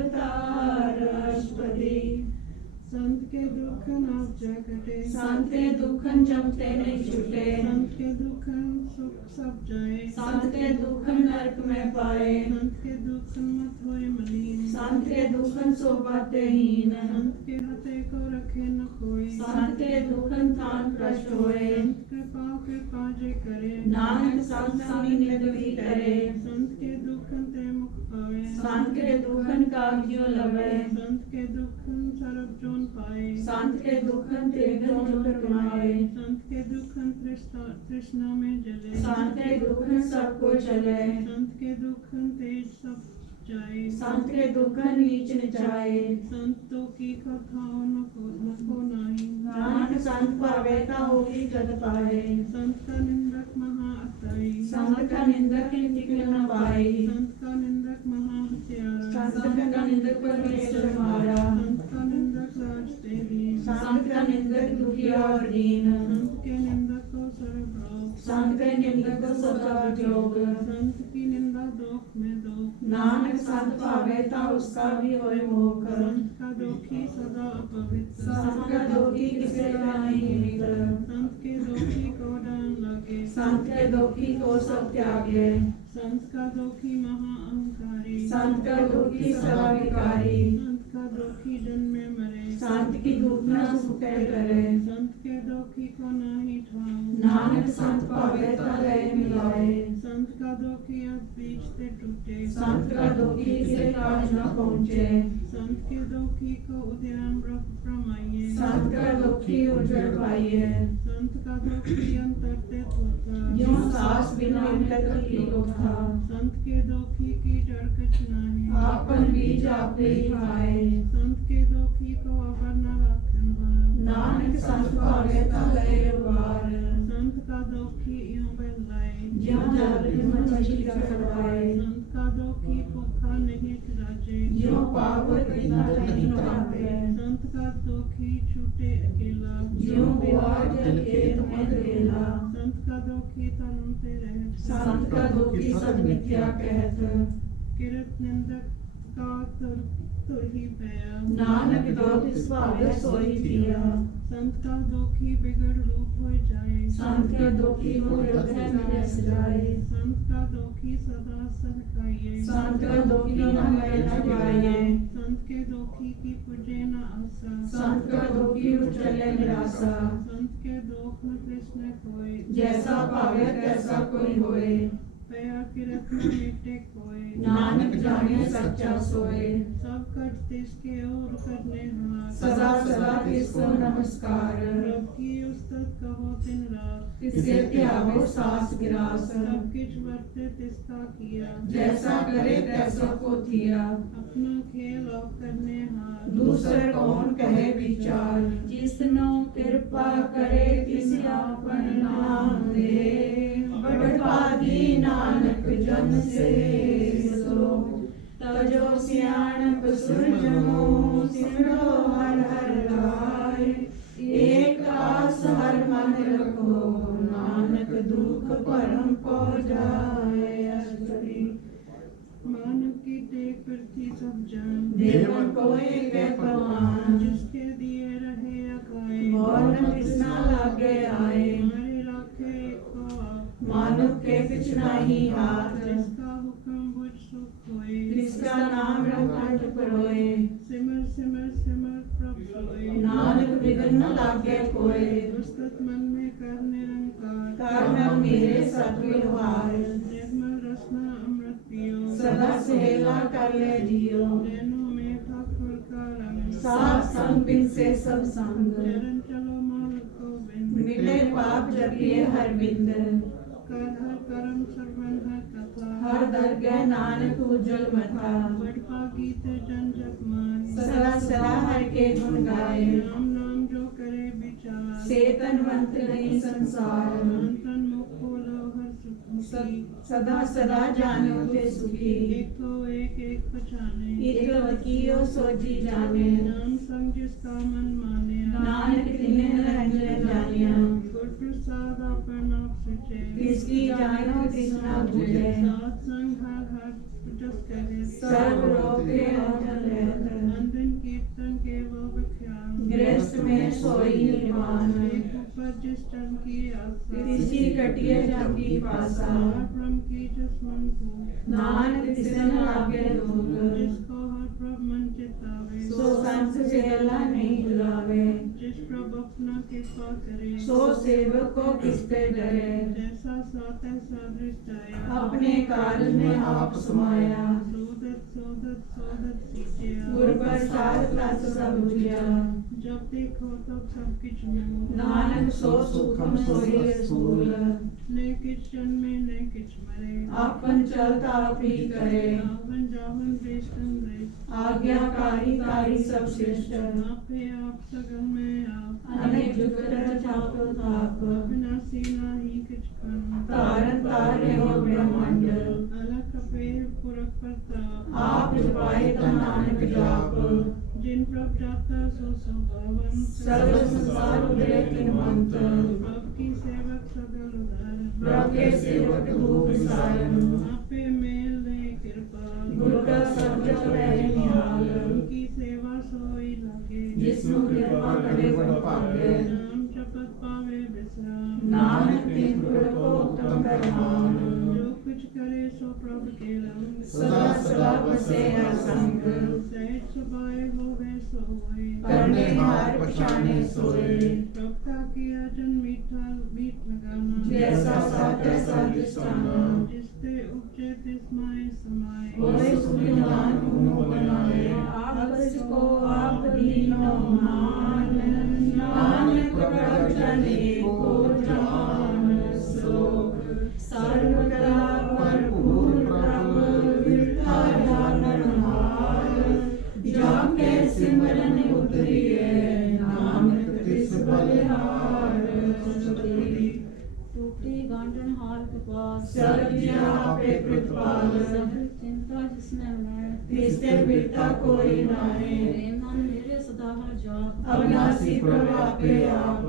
के दुखन आप जगटे संत के दुखन जमते नहीं छूटे संत के दुखन सुख सब जाए संत के दुखन नरक में पाए संत के दुखन मत होए मलिन संत के दुखन सोबाते हीन संत के हते को रखे न कोई संत के दुखन थान प्रश्न होए संत के पाजे करे नानक संत संग निधि करे संत के दुखन ते मुख पावे संत के दुखन काव्यो लवे संत के दुखन सरब जोन पाए संत के दुखन तेगन जोन कमाए संत के दुखन तृष्णा में जले संत के दुखन सबको चले संत के दुखन तेज सब जाए संत के दुखन नीच जाए संतों की कथाओं नको नहीं नानक संत पावेता होगी जग पाए संत का निंदक महा अताई संत का निंदक निकल न पाए संत का निंदक महा हत्यारा संत का निंदक परमेश्वर मारा संत का निंदक राज तेरी संत का निंदक दुखिया और दीन संत के निंदक को सर्वभ्रोग संत के निंदक को सदा योग संत की निंदा दोख में दोख नानक संत पावेता उसका भी होए मोख संत का दोखी सदा अपवित्र संत का दोखी किसे नहीं मित्र संत के दोखी को डान लगे संत के दोखी को सब त्यागे संत का दोखी महा अहंकारी संत का दोखी सदा विकारी संत का दोखी जन्मे मरे संत की दुख न सुखे करे संत के दोखी को नाही ठाऊं नानक संत पावेता लय मिलाए संत का दोखी अब बीच से टूटे संत का दोखी किसे काज न पहुँचे संत के दोखी को उद्यान प्रमाइए संत का दोखी उजड़ पाइए संत का दोखी अंतरते होता यूं सास बिना अमृत की था संत के दोखी की जड़ कछ नाही आपन बीज आपे ही खाए संत के दोखी को अवर न राखन हार नानक संत पावेता लय उबार संत का दोखी यूं बहलाए ज्यों जल में मछली का करवाए संत का दोखी भूखा नहीं खिलाचे ज्यों पावत बिना नहीं पाते संत का दोखी छूटे अकेला ज्यों बुआर जल खेत में धरेला संत का दोखी तरुणते रहत संत का दोखी सब मिथ्या कहत किरत निंदक का तुर ही भया नानक दोख पावे सोई पिया संत का दोखी बिगड़ रूप हो जाए संत के दोखी को हृदय में रस जाए संत का दोखी सदा सहकाइए संत का दोखी न मरे न जाए संत के दोखी की पुजे न आशा संत का दोखी उचले निराशा संत के दोख न कृष्ण कोय जैसा पावे तैसा कोई होए पया किरत न मिटे कोय नानक जाने सच्चा सोए सब कट तिसके और करने हाथ सदा सदा किसको नमस्कार रब की उस्तत कहो दिन रात तिसे त्यागो सास गिरास सब किछ वर्ते तिसका किया जैसा करे तैसा को थिया अपना खेल और करने हाथ दूसरे कौन कहे विचार जिसनो कृपा करे तिस आपन नाम दे बड़भागी नानक जन से सो तजो सियाणप सुरजमो सिमरो हर हर राय एक आस हर मन रखो नानक दुख परम पौ जाए अष्टरी मानव की टेक पृथ्वी सब जान देवन को एक प्रमाण जिसके दिए रहे अकाए और न कृष्णा लागे आए हमारे राखे को आप मानव के कुछ नहीं हाथ जिसका हुक्म बुझ सुख होए जिसका नाम रखंठ परोए सिमर सिमर सिमर प्रभ सोए नानक बिगड़ न लागे कोई उस्तत मन में कर निरंकार कर्म मेरे सद्व्यवहार निर्मल रसना अमृत पियो सदा सहेला कर ले जियो नैनों में ठाकुर का रंग साथ संग बिन से सब संग चरण चलो माल को बिंद मिले पाप जपिए हर बिंद कर हर कर्म सर्वन हर कथा हर दरगह नानक उज्जवल मथा बड़पा गीत जन जप माय सदा सदा हर के गुण गाए राम नाम जो करे विचार सेतन मंत्र नहीं संसार अंतन मुख खोलो हर सुखी सदा सदा जानो ते सुखी एको एक पहचाने इतवकियो सोजी जाने नाम संग जिसका मन माने नानक तिन्हे रंजन जानिया गुर प्रसाद अपन आप सुचे किसकी जानो कृष्णा बुझे सात संग हर हर जस करे सर्व रोग के औषध रहत अंधन कीर्तन के वो बख्याल गृहस्थ सोई निर्वाण एक ऊपर जिस चरण की आशा तिसी कटिए जम की पासा हर ब्रह्म की जिस मन को नानक तिसे न लागे दूर जिसको हर प्रभ मन चितावे सो संत चेला नहीं बुलावे जिस प्रभ अपना कृपा करे सो सेवक को किसके डरे जैसा सा तैसा दृष्टाया अपने कार्य में आप समाया सोदत सोदत सोदत सींचिया गुर प्रसाद रस सब बुझिया जब देखो तब सब किछ मिलो नानक सो सुखम सोई सूल ने किछ जन्मे ने किछ मरे अपन चलता आप ही करे आवन जावन बेस्तन बेस्त आज्ञाकारी कारी सब श्रेष्ठ आपे आप सगल में आप अनेक जुग छाप ताप अविनाशी नाही किछ कन तारन तारे हो ब्रह्मांड अलख पेर पुरख प्रताप आप जपाए ता नानक जाप जिन प्रभ जाता सो पावन सर्व संसार उदय तिन मंत प्रभ की सेवक सगल उदार प्रभ के सेवक धूप सारन आपे मेल ने कृपा गुरु का शब्द पहले निहाल उनकी सेवा सोई लगे जिसनु कृपा करे बड़ पावे नाम जपत पावे विश्राम नानक तिन गुरु को उत्तम प्रधान जो कुछ करे सो प्रभ के रंग सदा सदा बसे हर संग सहज सुभाए होवे सो होए करने हार पछाने सोए प्रभ का किया जन मीठा मीठ लगाना जैसा सा तैसा दृष्टाना जिसते उपजे तिसमाय समाए ओए सुविधान उन्हों बनाए आप को आप दीनो मान नानक प्रभ जने को जान श्लोक सर्वकला भरपूर प्रभ विरता जाननहार जाके सिमरन उतरिए नानक तिस बलिहार टूटी गांठन हार के पास सब जिया पे प्रतिपाल सगल चिंता जिसने मैं तिसते बिरता कोई नाहे मेरे मन मेरे सदा हर जाप अविनाशी प्रभु आपे आप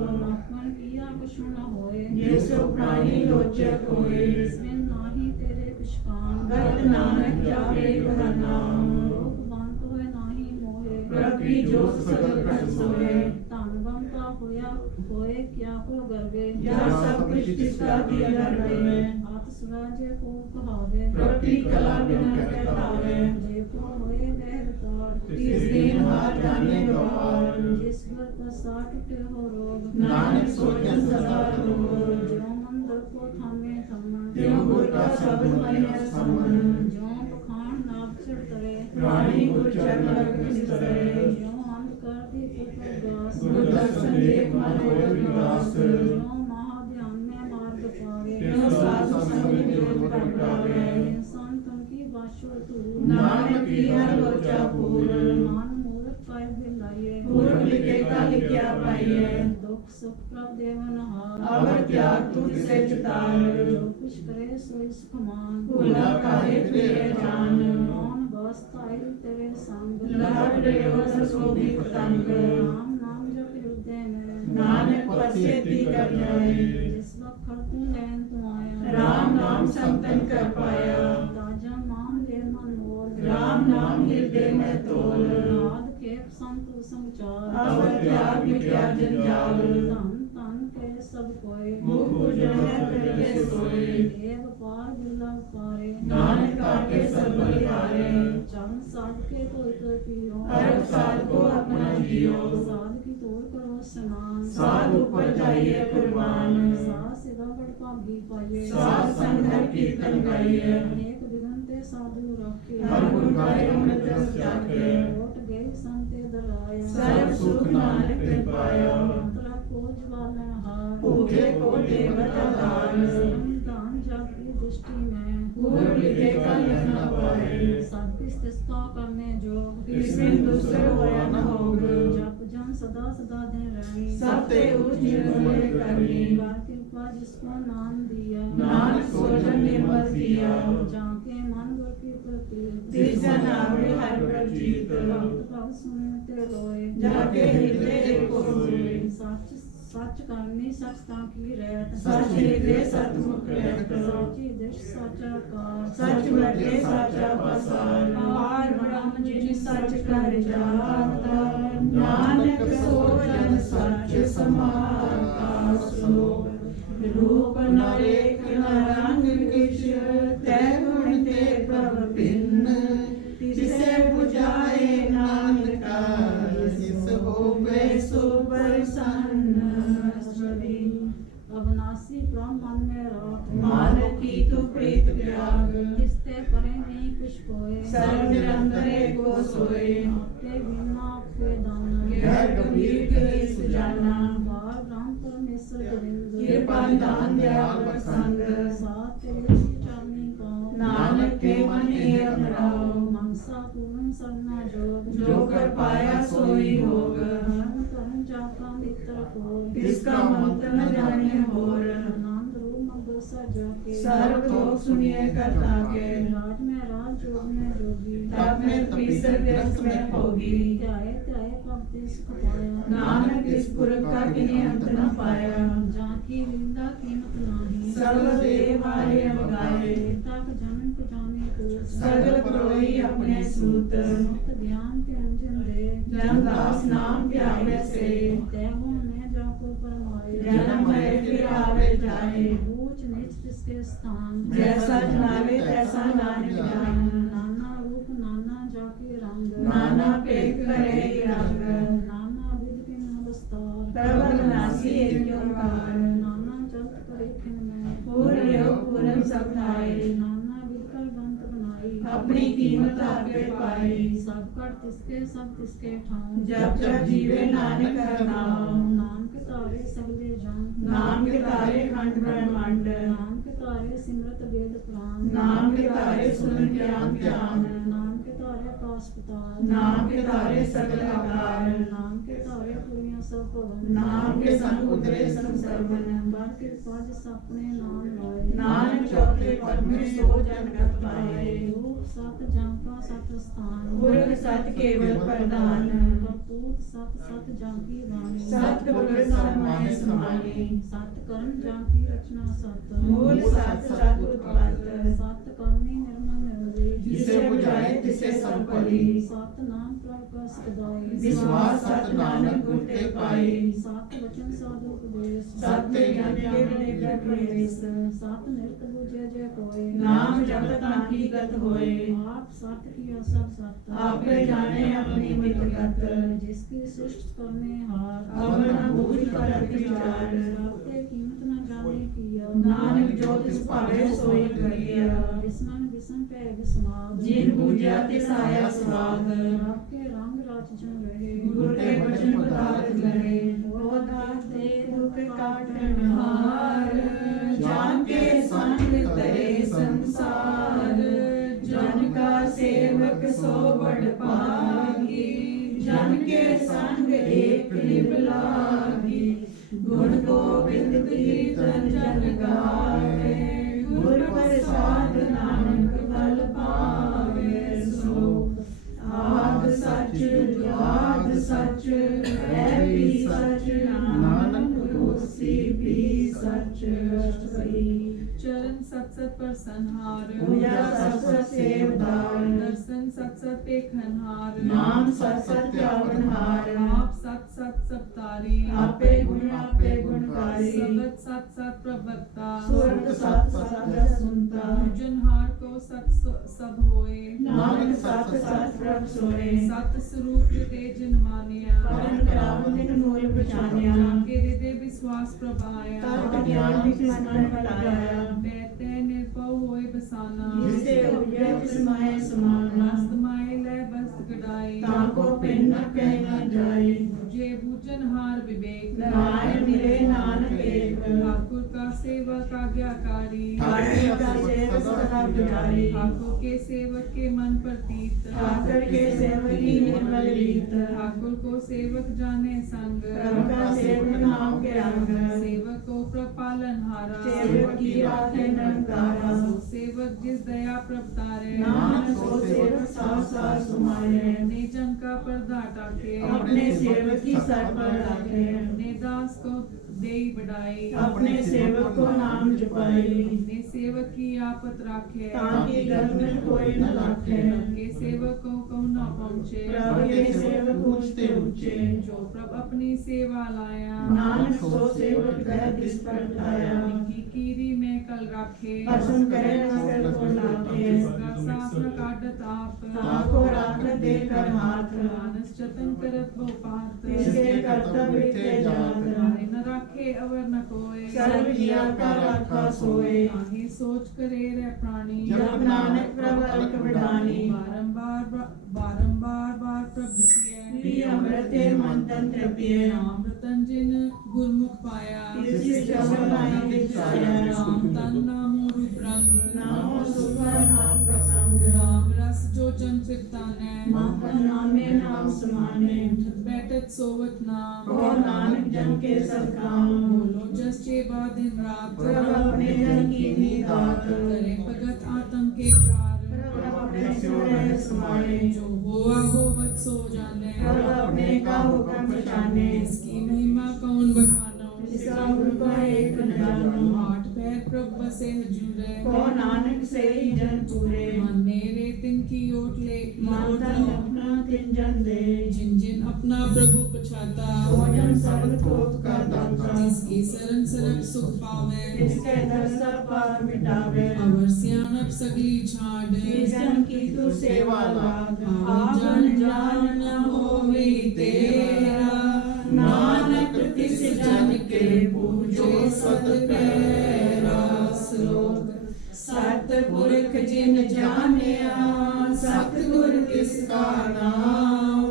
मन किया कुछ न होए ये सो प्राणी लोचक होए इसमें नाही तेरे कुछ काम गत नानक जापे कहा नाम लोक बांत होए नाही मोहे प्रकृति जो सगल प्रभ सोए धन बनता होए क्या को गर्वे या सब कुछ तिसका दिया करवे हाथ सुराजे को कहावे प्रकृति कला बिना कहतावे जे को होए वह तार तिस दिन हार जाने द्वार जिस घर का साठ टूटे हो रोग नानक सोचन सदा रोग जो मंदिर को थामे थमन त्यों गुर का शब्द मनिया समन जो बखान नाप चढ़ करे प्राणी गुर चरण लग करे जो अंत कर दी पुत्रदास गुरु दर्शन देख मन होए विकास जो महाध्यान में मार्ग पावे त्यों साधु संग में जोत प्रगटावे इंसान तुम की बाशो तू नानक की हर लोचा पूर मान मूर्ख काय दिलाइए पूर्व लिखे का लिखिया पाइए दुख सुख प्रभ देवन हार अवर त्याग तुझ से चितार जो कुछ करे सोई सुख मान भूला काहे प्रिय जान मौन बस ताइल तेरे संग लहट रेव ससोभी पतंग राम नाम जप हृदय में नानक पश्यति कर जाए जिस वक्त तू लैन तू आया राम नाम संतन कर पाया ताजा नाम ले मन मोल राम नाम हृदय में तोल नाद खेप संतु संचार अवर त्याग मिट्या जंजाल धन तन के सब कोय मुख उजड़े करके सोए देव पार दुर्लभ पारे नानक काटे सब बलिहारे चरण साध के कोई कोई पियो अरब साध को अपना जियो साध की तोड़ करो स्नान साध ऊपर जाइए कुर्बान साध सिदा बड़ भागी पाइए साध संधर कीर्तन गाइए अनेक दिगंते साधु रखे हर गुण गाए अमृत रस जाके ओट गए संते दराया सर्व सुख नानक ने पाया अंतरा को ज्वालन हार भूखे को देवता दान दान जप की दृष्टि में पूर्व लिखे का यह न पाए सब किस तिस्ता करने जो इसमें दूसरे होया न होग जप जन सदा सदा दिन रही सब ते उच्च निर्मल करनी बार कृपा जिसको नाम दिया नानक सोजन निर्मल दिया जाके मन गुर की प्रति तिरजन आवे हर प्रतीत भक्त भक्त सुनते रोए जाके हृदय को सोए सच सच करनी सचता की रहत सच हृदय सतमुख रहत साची दिश साचा का सच बटे साचा पसार पार ब्रह्म जिन सच कर जाता नानक सोजन सच समाता श्लोक रूप नरेख न रंग किछ तै गुण ते प्रभ भिन्न तिसे बुझाए नानका जिस होवे सो प्रसन्न अविनाशी ब्रह्म मन में राख मानो की तू प्रीत त्याग जिसते परे नहीं कुछ कोय सर्व निरंतरे को सोए आपके बिना आपके दाना गहर गंभीर के सुजाना बार ब्रह्म परमेश्वर गोविंद कृपा दान दयाल प्रसंग साथ तेरे चरणी पाओ नानक के मन एवं राव मनसा पूर्ण सरना जोग जो कर पाया सोई होग धर्म कर्म जाका मित्र को इसका मंत्र न जाने होर आनंद रूप मग सजाके सर्व लोग सुनिए करता के राज में राज जोग में जोगी तब में तीसर व्यस्त में होगी त्याए त्याए प्रभु सुख पाया नानक इस पुरख का किन्हीं अंत न पाया जाकी विंदा कीमत नाही सर्व देव हारे अवगाए तक जन्म को जाने को सगल प्रोई अपने सूत मुक्त ज्ञान के अंजन दे जनदास नाम त्यागे से देवों में जाको परमाए जन्म है फिर आवे जाए ऊंच नीच किसके स्थान जैसा जनावे तैसा नानक जान नाना रूप नाना जाके रंग नाना पेट करे रंग नाना विध के नवस्तार प्रबलनासी एक ओंकार नाना चलत करे खिन में पूर्ण योग पूर्ण सब खाए नाना विध कर बंत बनाई अपनी कीमत आपे पाई सब कर तिसके सब तिसके ठाऊं जब जब जीवे नानक हर नाम नाम के तारे सगले जान नाम के तारे खंड ब्रह्मांड नाम के तारे सिमरत वेद पुराण नाम के तारे सुन ज्ञान ज्ञान नाम के तारे आकाश पाताल नाम के तारे सगल आकार नाम के तारे पुरियां सब पवन नाम के संग उतरे सब सर्वन बार कृपा जिस अपने नाम लाए नानक चौथे पद में सो जनगत पाए रूप सत जाका सत स्थान पुरख सत केवल प्रधान करतूत सत सत जाकी वाणी सत पुरख सब माहे समानी सत कर्म जाकी रचना सत मूल सत सत उत्पत्त सत करनी निर्मल निर्मली जिसे बुझाए तिसे संपली सत नाम प्रभ का सदाई विश्वास सत नानक गुण ते पाई सत वचन साधु उपदेश सत्य ज्ञान के निकट प्रवेश सत नृत बुझे जय कोय नाम जपत ताकि गत होए आप सत किया सब सत आपे जाने अपनी मित गत जिसकी सृष्टि करने हार अब न भूल कर विचार आपके कीमत न जाने किया नानक जो तिस पावे सोई करिया विस्मन विषम पे विस्माद जिन पूजा तिस आया स्वाद आपके रंग राज जन रहे गुरु के वचन पदार्थ लहे वो दाते दुख काटन हार जान के संग तरे संसार जन का सेवक सो बड़ पागी जन के संग एक निभ लागी गुण गोविंद कीर्तन जन गावे गुर प्रसाद नानक बल पावे श्लोक आद सच जुगाद सच है भी सच नानक होसी भी सच अष्टपदी चरण सत सत पर संहार पूजा सत सत सेवदार दर्शन सत सत पे खनहार नाम सत सत त्यागनहार आप सत सत सप्तारी आपे गुणकारी सबत सत सत प्रवक्ता स्वर्ग सत सत सुनता जनहार को सत सब होए नानक सत सत प्रभ सोए सत स्वरूप ते जन मानिया परम करावतिन मूल पहचानिया के हृदय विश्वास प्रभाया तर्क ज्ञान विस्मरण बताया बैठते निर्भव होए बसाना जिसे उपजय तिस माहे समाना मस्त माए ले बस्त गड़ाई ताको पिन न कह न जाए जे भूजनहार विवेक नारायण मिले नानक एक ठाकुर का सेवक आज्ञाकारी ठाकुर का सेवक सदा पुजारी ठाकुर के सेवक के मन प्रतीत ठाकुर के सेवक की निर्मल रीत ठाकुर को सेवक जाने संग प्रभु का सेवक नाम के रंग सेवक को प्रपालन हारा सेवक की राखें निरंकारा सेवक जिस दया प्रभतारे नानक सो सेवक साथ साथ सुमारे ने जन का पर्दा टाके अपने सेवक की सर पर रखे ने दास को देई बढ़ाई अपने सेवक को नाम जपाई ने सेवक की आपत राखे ताकि घर में कोई न लाखे के सेवक को कहूँ न पहुँचे प्रभु के सेवक को मुझ ते ऊंचे। जो प्रभ अपनी सेवा लाया, नानक सो सेवक वह तिस पर ठाया। की कीरी में कल राखे, भस्म करे न कर को लाखे। इसका साफ न काटत आप, ताको राखत देकर हाथ। मानस जतन करत बहु पात, इसके कर्तव्य थे जात। मारे न राखे अवर न कोय, सर्व जिया का राखा सोए। आहे सोच करे रे प्राणी, जप नानक प्रभ अलख बिडानी। बारंबार बार प्रभ जपिए, पी अमृते मन तन तृपिए। नाम रतन जिन गुरमुख पाया, तिसि चवन लाए दिखाया। नाम तन नामो रूप रंग, नामो सुखर नाम प्रसंग। नाम रस जो जन चित्ताने, माखन नामे नाम समाने। उठत बैठत सोवत नाम, को नानक जन के सब काम। बोलो जस चेबा दिन रात, प्रभ अपने जन की नीदात। करे भगत आतंक के कार, प्रभ अपने सिर रह समाए। जो हुआ होवत सो जाने, प्रभ अपने का हुक्म पहचाने। इसकी महिमा कौन बखानो, इसका गुरु का एक न जानो। आठ पैर प्रभ बसे हजूरे, को नानक से ही जन पूरे। मन मेरे तिनकी ओट ले मातन अपना तिन जन दे। जिन जिन अपना प्रभु पछाता, सो जन सब थोक का दाता। जिसकी सरन सरक सुख पावे, इसके दर सब पार मिटावे। अवर सियानक सगली छाड़, इस जन की तू सेवा लाग। आप जन जान न होवे तेरा, नानक तिस जन के पूजो सत पैरा। श्लोक सतपुरख जिन जानिया, सतगुर तिसका नाम,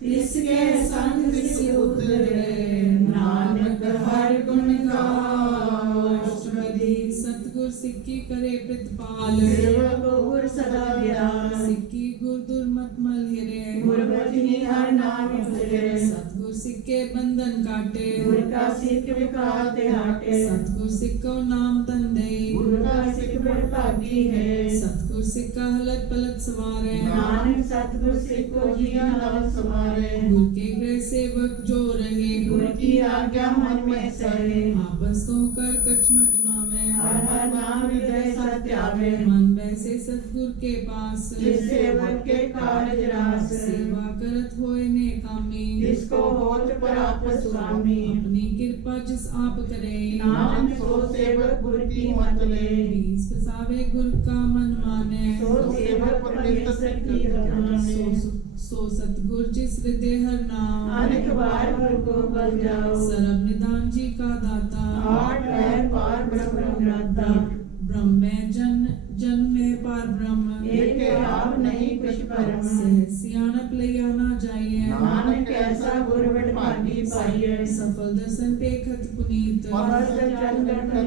तिसके संग तिस उतरे, नानक हर गुण गाओ। अष्टपदी सतगुर सिक्की करे प्रतिपाल, सेवक गुर सदा ध्यान। सिक्की गुर दुर्मत मल हिरे, गुर बचनी हर नाम उतरे। सतगुर सिक्के बंधन काटे, गुर का सिख विकार ते हाटे। सतगुर सिक्को नाम तन दे, गुर का सिख बड़ भागी है। सतगुर सिक्का हलत पलत सवारे, नानक सतगुर सिख को जिया नव समारे। गुर के गृह सेवक जो रहे, गुर की आज्ञा मन में सहे। आपस तो कर कछ न जनावे, हर हर नाम हृदय सत्यावे। मन वैसे सतगुर के पास, जिस सेवक के कारज रास। सेवा करत होए ने कामी, जिसको होत पराप स्वामी। अपनी कृपा जिस आप करे, नानक सो सेवक गुर की मत ले। बीस फसावे गुर का मन माने, सो सेवक परमेश्वर की रमाने। सो सतगुर जिस हृदय हर नाम, अनेक बार गुर को बल जाओ। सर्व निदान जी का दाता, आठ पैर पार ब्रह्म राता। ब्रह्म में जन में पार ब्रह्म, एक के आप नहीं कुछ परम। सह सियाणप लिया ना जाइए, नानक ऐसा गुर बड़ भागी पाइए। सफल दर्शन पेखत पुनीत, पवस चंदन निर्मल।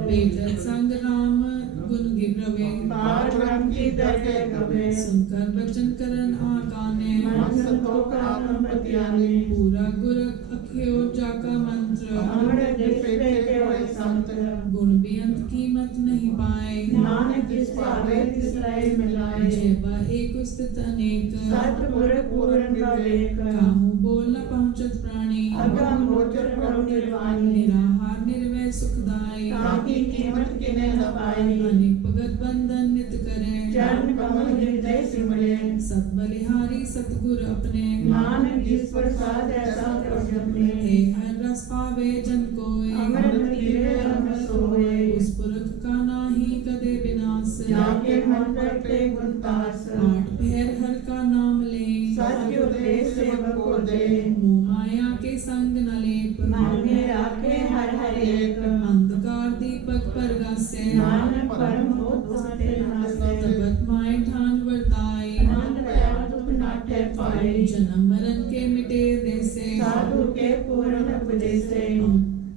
बेटत संग राम गुण गिरवे, पार ब्रह्म की दर के कवे। सुनकर वचन करन आकाने, मन संतोष आत्म पतियाने। पूरा गुर अख्यो जाका मंत्र, अमृत जिस पे के हुए संत। गुण बेअंत कीमत नहीं पाए, नानक जिस पावे तिस लय मिलाए। जेबा एक स्थित अनेक, सतगुर पूर्ण विवेक। काहू बोल न पहुँचत प्राणी, अगम गोचर प्रभु निर्वाणी। निराहार निर्वय सुखदाई, ताकि कीमत किने न पाई। अनेक भगत बंधन नित करे, चरण कमल हृदय सिमरे। सत बलिहारी सतगुर अपने, नानक जिस प्रसाद ऐसा प्रभु अपने। हे हर रस पावे जन कोय, अमृत पीवे अमृत सोए। उस पुरख का नाही कदे विनाश, जाके मन करते गुणतास। आठ पैर हर का नाम ले, सत्य उपदेश सेवक को दे। मोह माया के संग न लेप, मन में राखे हर हर एक। अंधकार दीपक परगासे, नानक परम होत होते नासे। तपत माय ठान वर्ताई, मन भया दुख नाट्य पाए। जन्म मरण के मिटे देसे, साधु के पूर्ण उपदेसे।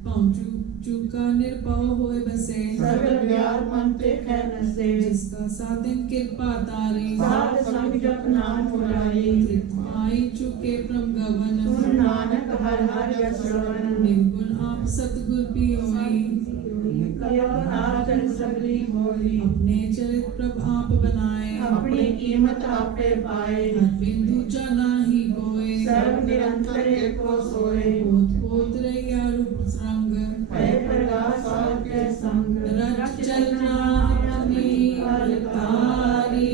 पहुँचू चूका निर्भव होए बसे, सगल व्यार मन ते कै नसे। जिसका साधन कृपा तारी, साध संग जप नाम मुरारी। आई चुके प्रम गवन, सुन नानक हर हर यश श्रवण। निर्गुण आप सतगुर पियोई, कयव आचरण सगली होई। अपने चरित प्रभ आप बनाए, अपनी कीमत आपे पाए। हर बिंदु जाना ही कोय, सर्व निरंतर एक को सोए। पोत पोत रैया रूप रंग, भय प्रकाश और के संग। रच चलना अपनी अलकारी,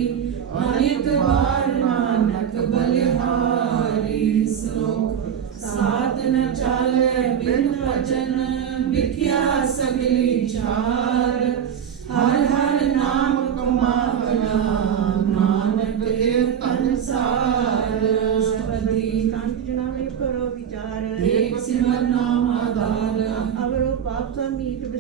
अनेक बार नानक बलिहारी।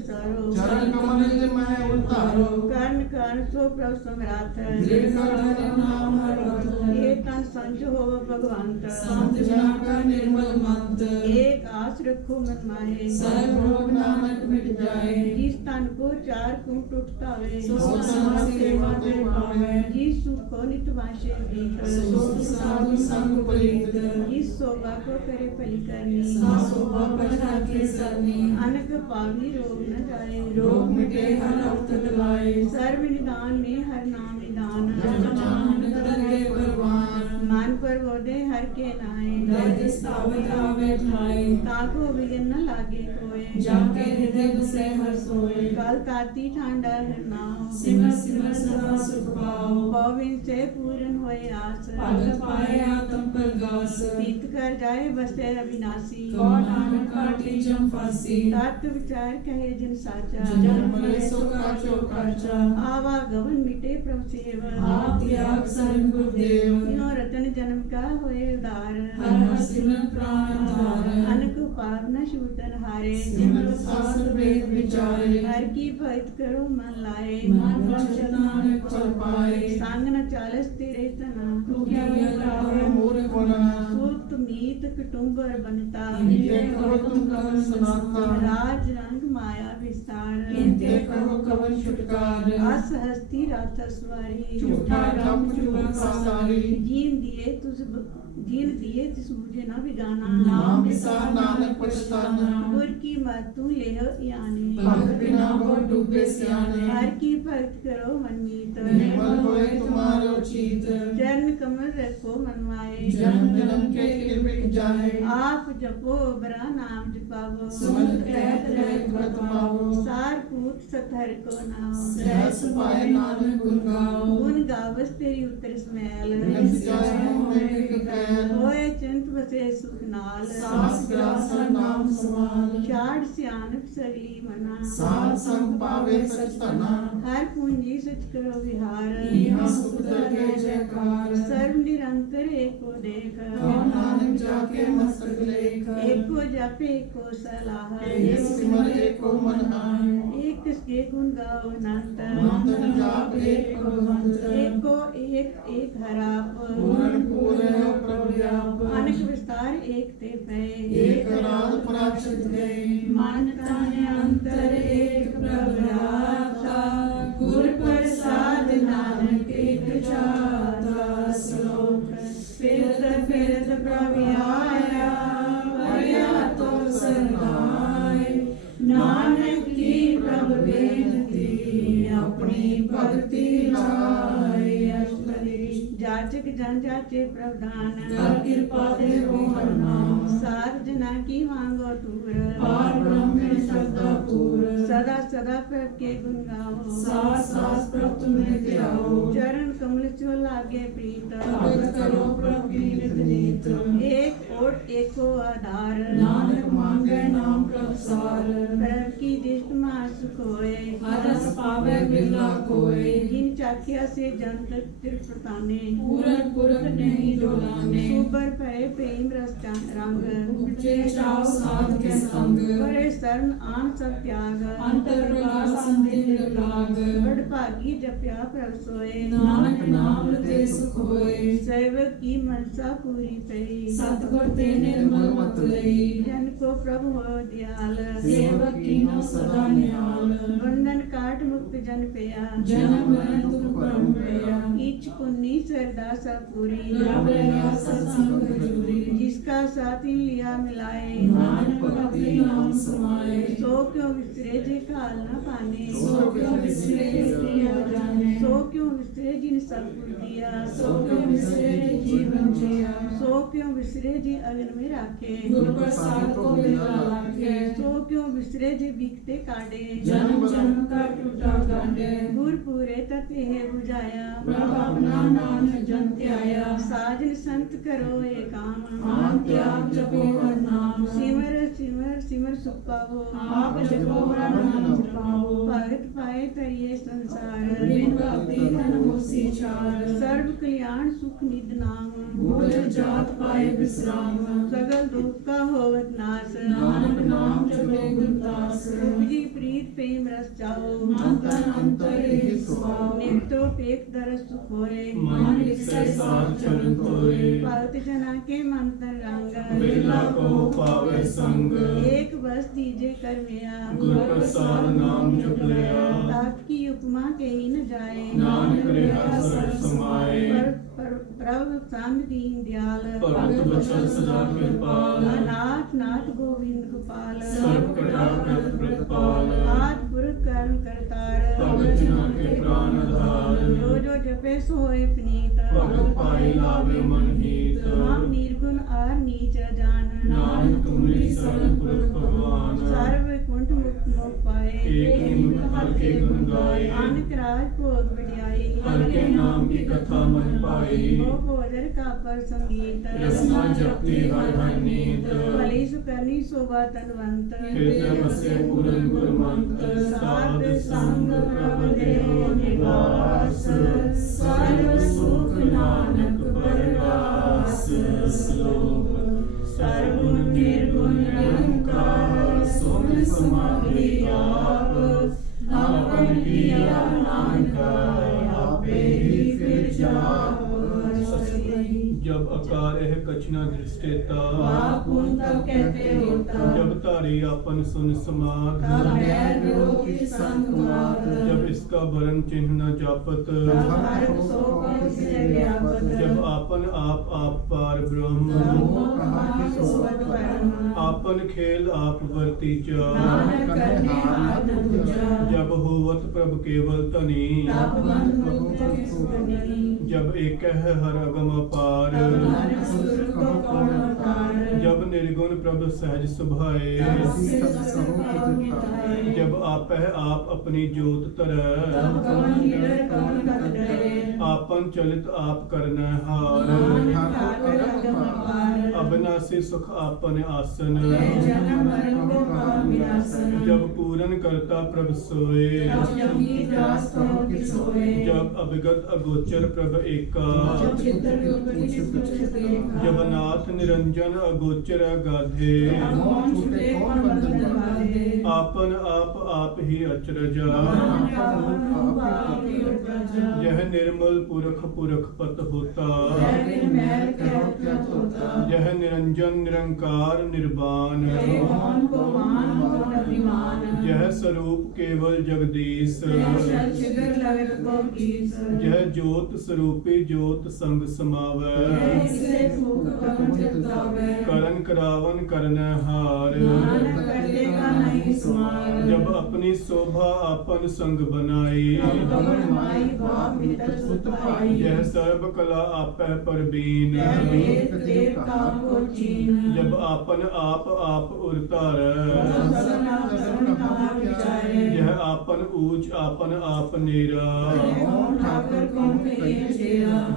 उतारो चरण कमल जे मैं उतारो कर्ण कर्ण सो प्रभु समराथ दृढ़ कर धर्म नाम हर वक्त एक तन संच हो भगवंत संत जना का निर्मल मंत एक आस रखो मन माहे सर्व रोग नानक मिट जाए जिस तन को चार कुंट उठता वे सो समाज सेवा ते पावे जिस सुख को नित वाशे प्रीत सो साधु संग प्रीत जिस शोभा को करे पली करनी सा शोभा पछा के सरनी अनक पावी रोग न जाए रोग मिटे हर अवसर लाए सर्व निदान में हर नाम निदान जन चाहन करके परवान मन पर बोधे हर के नाए दैत्य स्थावत आवे ठाए ताको विघ्न न लागे कोय जाके हृदय बसे हर सोए काल ताती ठांडा हर नाम सिमर सिमर सदा सुख पाओ पविन से पूर्ण होए आस पद पाए आत्म प्रगास तीत कर जाए बसे अविनाशी कौन नानक काटी जम फांसी तत्व विचार कहे जिन साचा जन मरे सो काचो काचा आवागमन मिटे प्रभु सेव आप त्याग सर्व गुरुदेव यो रतन जन्म का होए उदार हर हर सिमरन प्राण धार अनक पाप न छूटन हारे सिमर शास्त्र वेद विचारे हर की भक्त करो मन लाए मन वचन नानक चल पाए संग न चालस तेरे तना टूटिया लावे मोर कोना सुत मीत कुटुंबर बनता इनते करो तुम कवन सनाता राज रंग माया विस्तार इनते करो कवन छुटकार अस हस्ती रात सवारी झूठा रंग चुबक सारी जीन दिए तिस मुझे न बिगाना नाम विसार नानक पछताना गुर की मत तू लेह यानी भक्त बिना बहुत डूबे सियाने हर की भक्त करो मनमीत निर्मल होए तुम्हारो चीत चरण कमल रखो मनवाए जन्म जन्म के कृपिक जाए आप जपो बरा नाम जपावो सुमन कहत रहे बतमाओ सार पूत सतहर को नाम सहस पाए नानक गुण गाओ गुण गावस तेरी उत्तर स्मैल रस जाए होए कैल होए चिंत बसे सुख नाल सास ग्रास हर नाम समाल चाड़ सियानक सगली मना साध संग पावे सच तना हर पूंजी सच करो विहार इहाँ सुख दगे जयकार सर्व निरंतर एको देख कौन नानक जाके मस्तक लेख एको जप एको सलाह एक सिमर एको मन आए एक किसके गुण गाओ अनंत मंत्र जाप एक भगवंत एको एक एक हराप पूर्ण पूरे हो प्रभु व्याप अनेक विस्तार एक ते पे एक रात प्राचित गए मन तन अंतर एक प्रभु राता गुर प्रसाद नानक एक जाता श्लोक फिरत प्रभु आया पर्या तो सरनाए नानक की प्रभु बेनती अपनी भक्ति लाए अष्टपदी जाचक जन जाचे प्रधान कर कृपा देवो हर नाम सार जना की मांगो टूर पार ब्रह्म में श्रद्धा पूर सदा सदा प्रभ के गुण गाओ सास सास प्रभ तुम्हें त्याओ चरण कमल चो लागे प्रीत भगत करो प्रभु की नित नीत एक ओट एको आधार नानक मांगे नाम प्रभ सार प्रभ की दृष्ट मास कोय हर रस पावे बिरला कोय जिन चाकिया से जंत त्रिप्रताने पूरन पुरख नहीं डोलाने सुबर परे प्रेम रस रंग उपजे चाव साध के संग परे शरण आन सब त्याग अंतर प्रकाश संदिग्ध लाग बड़ भागी जप्या प्रभ सोए नानक नाम ते सुख होए सेवक की मनसा पूरी पई सतगुर ते निर्मल मत लई जन को प्रभु हो दयाल सेवक कीनो सदा निहाल बंधन काट मुक्त जन पिया जन्म मरण दुख परम भया इच पुन्नी सरदा सब पूरी रब रहा सत्संग हजूरी जिसका साथी लिया मिलाए नानक भक्ति नाम समाए सो क्यों विसरे जे काल न पाने सो क्यों विसरे किया जाने सो क्यों विसरे जिन सब कुछ दिया सो क्यों विसरे जीवन जिया सो क्यों विसरे जी अगन में राखे गुरु प्रसाद को बिरला लाखे सो क्यों विसरे जी बिकते काटे जन्म जन्म का टूटा गांडे गुर पूरे तत्व है बुझाया प्रभ अपना नानक जन त्याया साजन संत करो ये काम आम त्याग जपो हर नाम सिमर सिमर सिमर सुख पावो आप जपो हर नाम जपाओ भगत पाए तरिए संसार बिन भक्ति धन होसी चार सर्व कल्याण सुख निध नाम भूल जात पाए विश्राम सगल दुख का होवत नाश नानक नाम जपे गुरदास उपजी प्रीत प्रेम रस जाओ अंतर अंतर ही सुहाओ नित्यो पेख दरस सुख होए मन विषय साध चरण तोरे भगत जना के मन तन रंग बेला को पावे संग एक बस दीजे कर मेरा गुर प्रसाद नाम जप लिया तात की उपमा के ही न जाए नानक रेहा सर समाए प्रभु साम दीन दयाल भगत बचन सदा कृपाल नाथ नाथ गोविंद गोपाल सर्व कटा करत प्रतिपाल आद पुरख कर्म करतार भगत जना के प्राण आधार जो जपे सोए पनीत भगत पाई लावे मन हित हम निर्गुण आर नीच जान नानक तुमरी शरण पुरख भगवान सर्व कुंठ मुक्त मोह पाए एक निमित्त हर के गुण गाए नानक राज भोग बढ़ियाई हर के नाम की कथा मन पाई ओ भोजन का पर संगीत रसना जपती हर हर नीत भली सुकर्णी शोभा तनवंत हृदय बसे पूरन गुरमंत साध संग प्रभ देव निवास सर्व सुख नानक परगास श्लोक सर्वगुण निर्गुण निरंकार सुन समाधि आप आपन किया नानक आपे ही फिर जाप जब अकार है कछना दृष्टेता पापुन तब कहते होता जब तारी आपन सुन समाध तब बैर विरोध की संग मात जब इसका भरण चिन्ह न जापत तब हर सो कौन से व्यापत जब आपन आप पार ब्रह्म तब वो कहा कि सोवत परम आपन खेल आप वर्तीचा नानक करने हाथ दूजा जब होवत प्रभ केवल तनी तब बंद मुक्त किसुनी जब एक है हर अगम अपार तब नानक सुर को कौन अवतार जब निर्गुण प्रभ सहज सुभाए तब से सब कहो मिटाए जब आप है आप अपनी जोत तरह तब कौन निडर कौन कत डरे आपन चलित आप करना हार नानक ठाकर अगम अपार अविनाशी सुख आपन आसन है जन्म मरण को कौन विनाशन जब पूरन करता प्रभ सोए तब जमी दास कहो कि सोए जब अविगत अगोचर प्रभ एका जब चित्र कुछ कुछ देखा जब नाथ निरंजन अगोचर अगाधे तब कौन छूटे कौन बंधन बांधे आपन आप ही अचरजा यह निर्मल पुरख पुरख पत होता यह निरंजन निरंकार निर्वाण यह स्वरूप केवल जगदीश यह ज्योत स्वरूपी ज्योत संग समावै करन करावन करन हार जब अपनी शोभा अपन संग बनाई यह सर्व कला आपै परबीन जब आपन आप उरतार यह आपन ऊंच आपन आप नीरा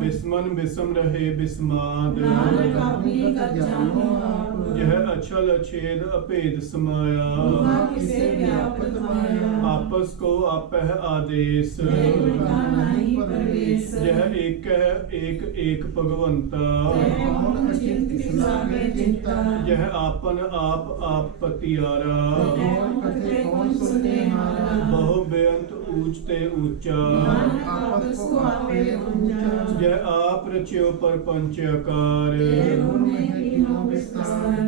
बिस्मन बिस्म रहे बिस्माद यह अछल अछेद अभेद समाया आपस को आपह आदेश यह एक है एक भगवंता यह आपन आप पतियारा बहु बेअंत ऊंचते ऊंचा यह आप रच्यो पर पंचकार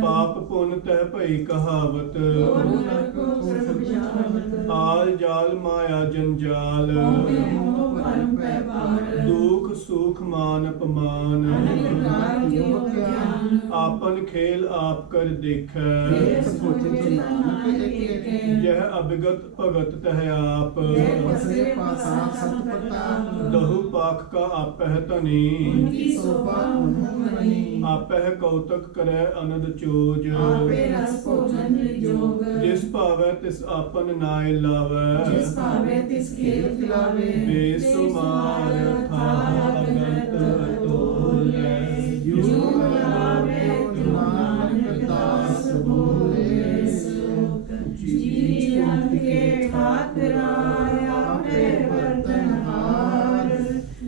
पाप पुण्य तह भई कहावत आल जाल माया जंजाल दुख सुख मान अपमान आपन खेल आप कर देख यह अभिगत भगत तह आप दहु पाख का आपह तनी आपह कौतक करे अनद चोज जिस पावे तिस आपन नाय लावे बेसुमार था अगत अतुल्य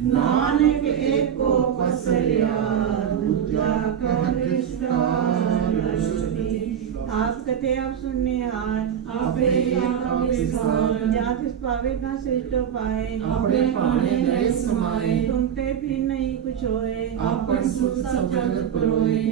नानक एको पसलिया दूजा कथे आप सुनने हार आपे का विस्तार जा तिस पावे का श्रेष्ठ पाए अपने पाने गए समाए तुम ते फिर नहीं कुछ होए आपन सुख सब जगत परोए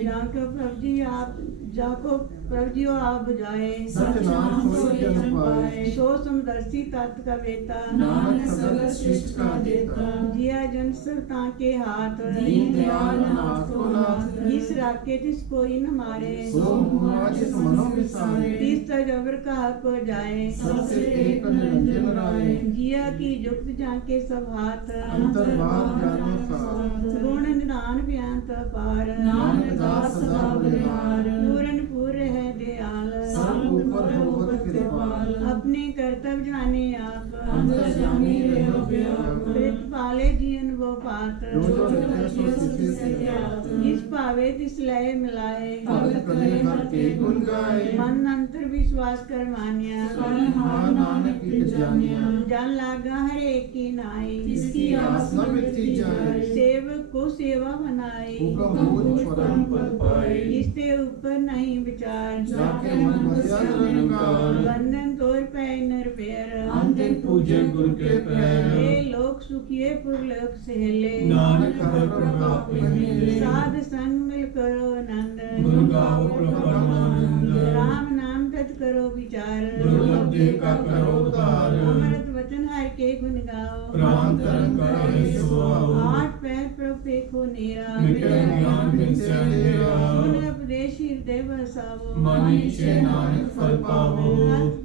जाको प्रभु जी आप बुझाए सतनाम सोई जन पाए सो समदर्शी तत्व का बेटा नानक सगल सृष्टि का देता जिया जन सरता के हाथ दीन दयाल नाथ को नाथ जिस राखे तिस कोई न मारे सो मुआ जिस मनो विसारे तीस तजबर कहा को जाए सबसे एक निरंजन राय जिया की जुक्त जाके सब हाथ अंतर्भाग जानो साथ गुण निदान व्यांत पार नानक दास सदा बलिहार पूरन पूर है दयाल सब ऊपर होवत कृपाल अपने कर्तव्य जाने आप अंतर जामी रहो व्याप प्रेत पाले जीवन वो पात जो जो नित्य सो सिद्धि सिद्धात जिस पावे तिस लय मिलाए भगत करे हर के गुण गाए मन अंतर विश्वास कर मान्या हार नानक की जानिया जान लागा हर एक की नाई इसकी आस न मिटती जाए सेवक को सेवा बनाई हुक्म हो परम पद पाए इसके ऊपर नहीं विचार जाके मन बसिया निरंकार बंधन तोड़ पै निर्भयर अंतिम पूजे गुरु के पैर हे लोक सुखिए पुरलोक सहले नानक हर प्रभाव मिले साध संग मिल करो आनंद गुरु गाओ परमानंद राम नाम तत् करो विचार दुर्लभ देह का करो उद्धार अमृत वचन हर के गुण गाओ प्राण तरंग करे सुआओ आठ पैर प्रभु देखो नेरा मिटे ज्ञान बिन से अंधेरा सुन उपदेश हृदय बसावो मनीषे नानक फल पावो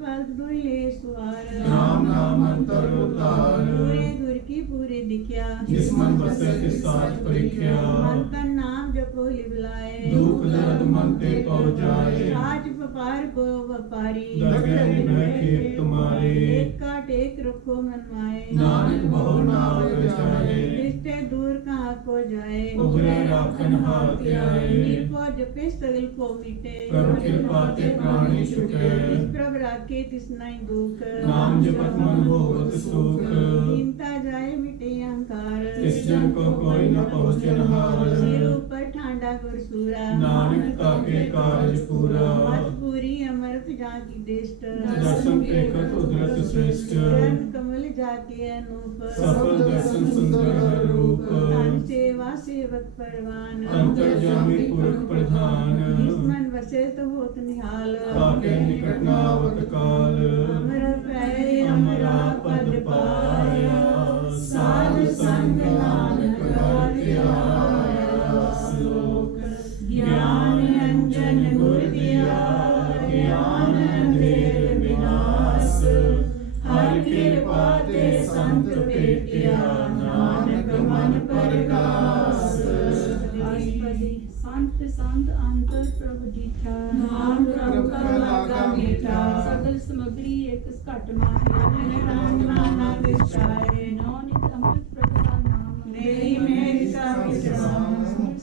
फल दुले सुवार राम नाम अंतर उतार पूरे गुर की पूरे दिख्या जिस मन बसे तिस साच परीख्या मन तन नाम जपो लिबलाए दुख दर्द मन ते पहुँच जाए साच व्यापार को व्यापारी दगे निभय खेत तुम्हारे एक का टेक रखो मन माए नानक बहु नाम जाए रिश्ते दूर कहाँ को जाए उबरे राखन हाथ आए निर्भो जपे सगल को मिटे प्रभु कृपा ते प्राणी छुटे प्रभु राखे तिस नहीं दुख नाम जपत मन भोगत सुख चिंता जाए मिटे अहंकार इस जन को कोई न पहुँचन हार सिर ऊपर ठांडा गुरसूरा नानक ताके कार्य पूरा मत पूरी अमृत जाकी देष्ट दर्शन एकत उदरत श्रेष्ठ चरण कमल जाके अनूप सफल दर्शन सुंदर हर रूप धन सेवा सेवक परवान अंतर्जामी पुरख प्रधान दुश्मन वसे तो होत निहाल ताके निकट न आवत काल अमर पै अमरा पद पाया साध संग नानक हरि आया श्लोक ज्ञान अंजन गुर दिया ज्ञान अंधेर विनाश हर कृपा ते संत पेटिया नानक मन प्रकाश संत संत अंतर प्रभु जीठा नाम प्रभु का लागा मीठा सगल समग्री एक घट माहे राम नाना विचारे नौ नित अमृत प्रभु का नाम मेरी मेरी सा विश्राम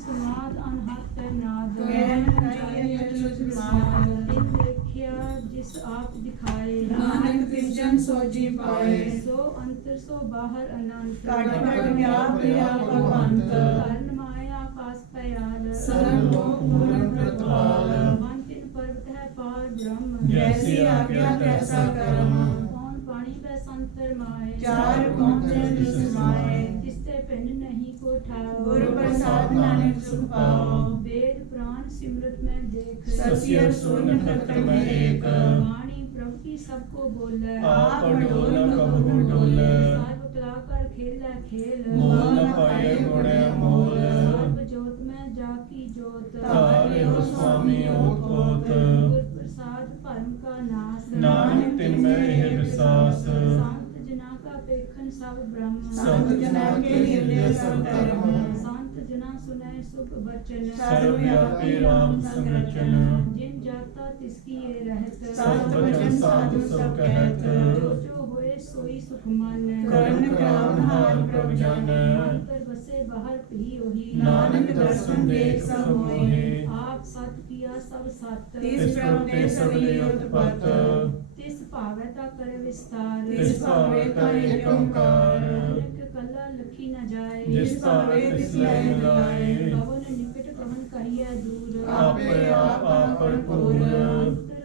समाद अनहत नाद गहन हरि अच्युत मान इन देखिया जिस आप दिखाए नानक तिजन सोजी पाए सो अंतर सो बाहर अनंत काट काट व्याप व्याप भगवंत कर्ण माया आकाश पयाल सरल लोक पूर्ण कृतपाल मंतिन पर्वत है पार ब्रह्म जैसी आज्ञा तैसा कर्म कौन पानी पे संतर माए चार पहुँचे जिस माए जिससे पिन नहीं को ठाओ गुरु प्रसाद नानक सुख पाओ वेद प्राण सिमरत में देख ससी और सुन खत्र में एक वाणी प्रभु की सबको बोले आप डोल न कबहु डोल सर्व कला कर खेला खेल मोल न पाए गुणे मोल सर्व जोत में जाकी जोत तारे हो स्वामी ओत गुर प्रसाद परम का नाश नानक तिन में यह विश्वास संत जना का पेखन सब ब्रह्म संत जना के हृदय सब धर्म संत जना सुने सुख बचन सर्वव्यापी राम संरचन जिन जाता तिसकी ये रहत संत वचन साधु सब कहत जो होए सोई सुख मन कर्ण करावन हार प्रभु जन अंतर बसे बाहर भी ओही नानक दर्शन देख सब मोहे आप सत किया सब सत तिस प्रभु ते सगले उत्पत तिस भावे ता करे विस्तार तिस भावे का एक ओंकार नानक कला लखी न जाए जिस भावे तिस लय मिलाए पवन निकट कवन कहिया दूर आपे आप पर पूर्ण अंतर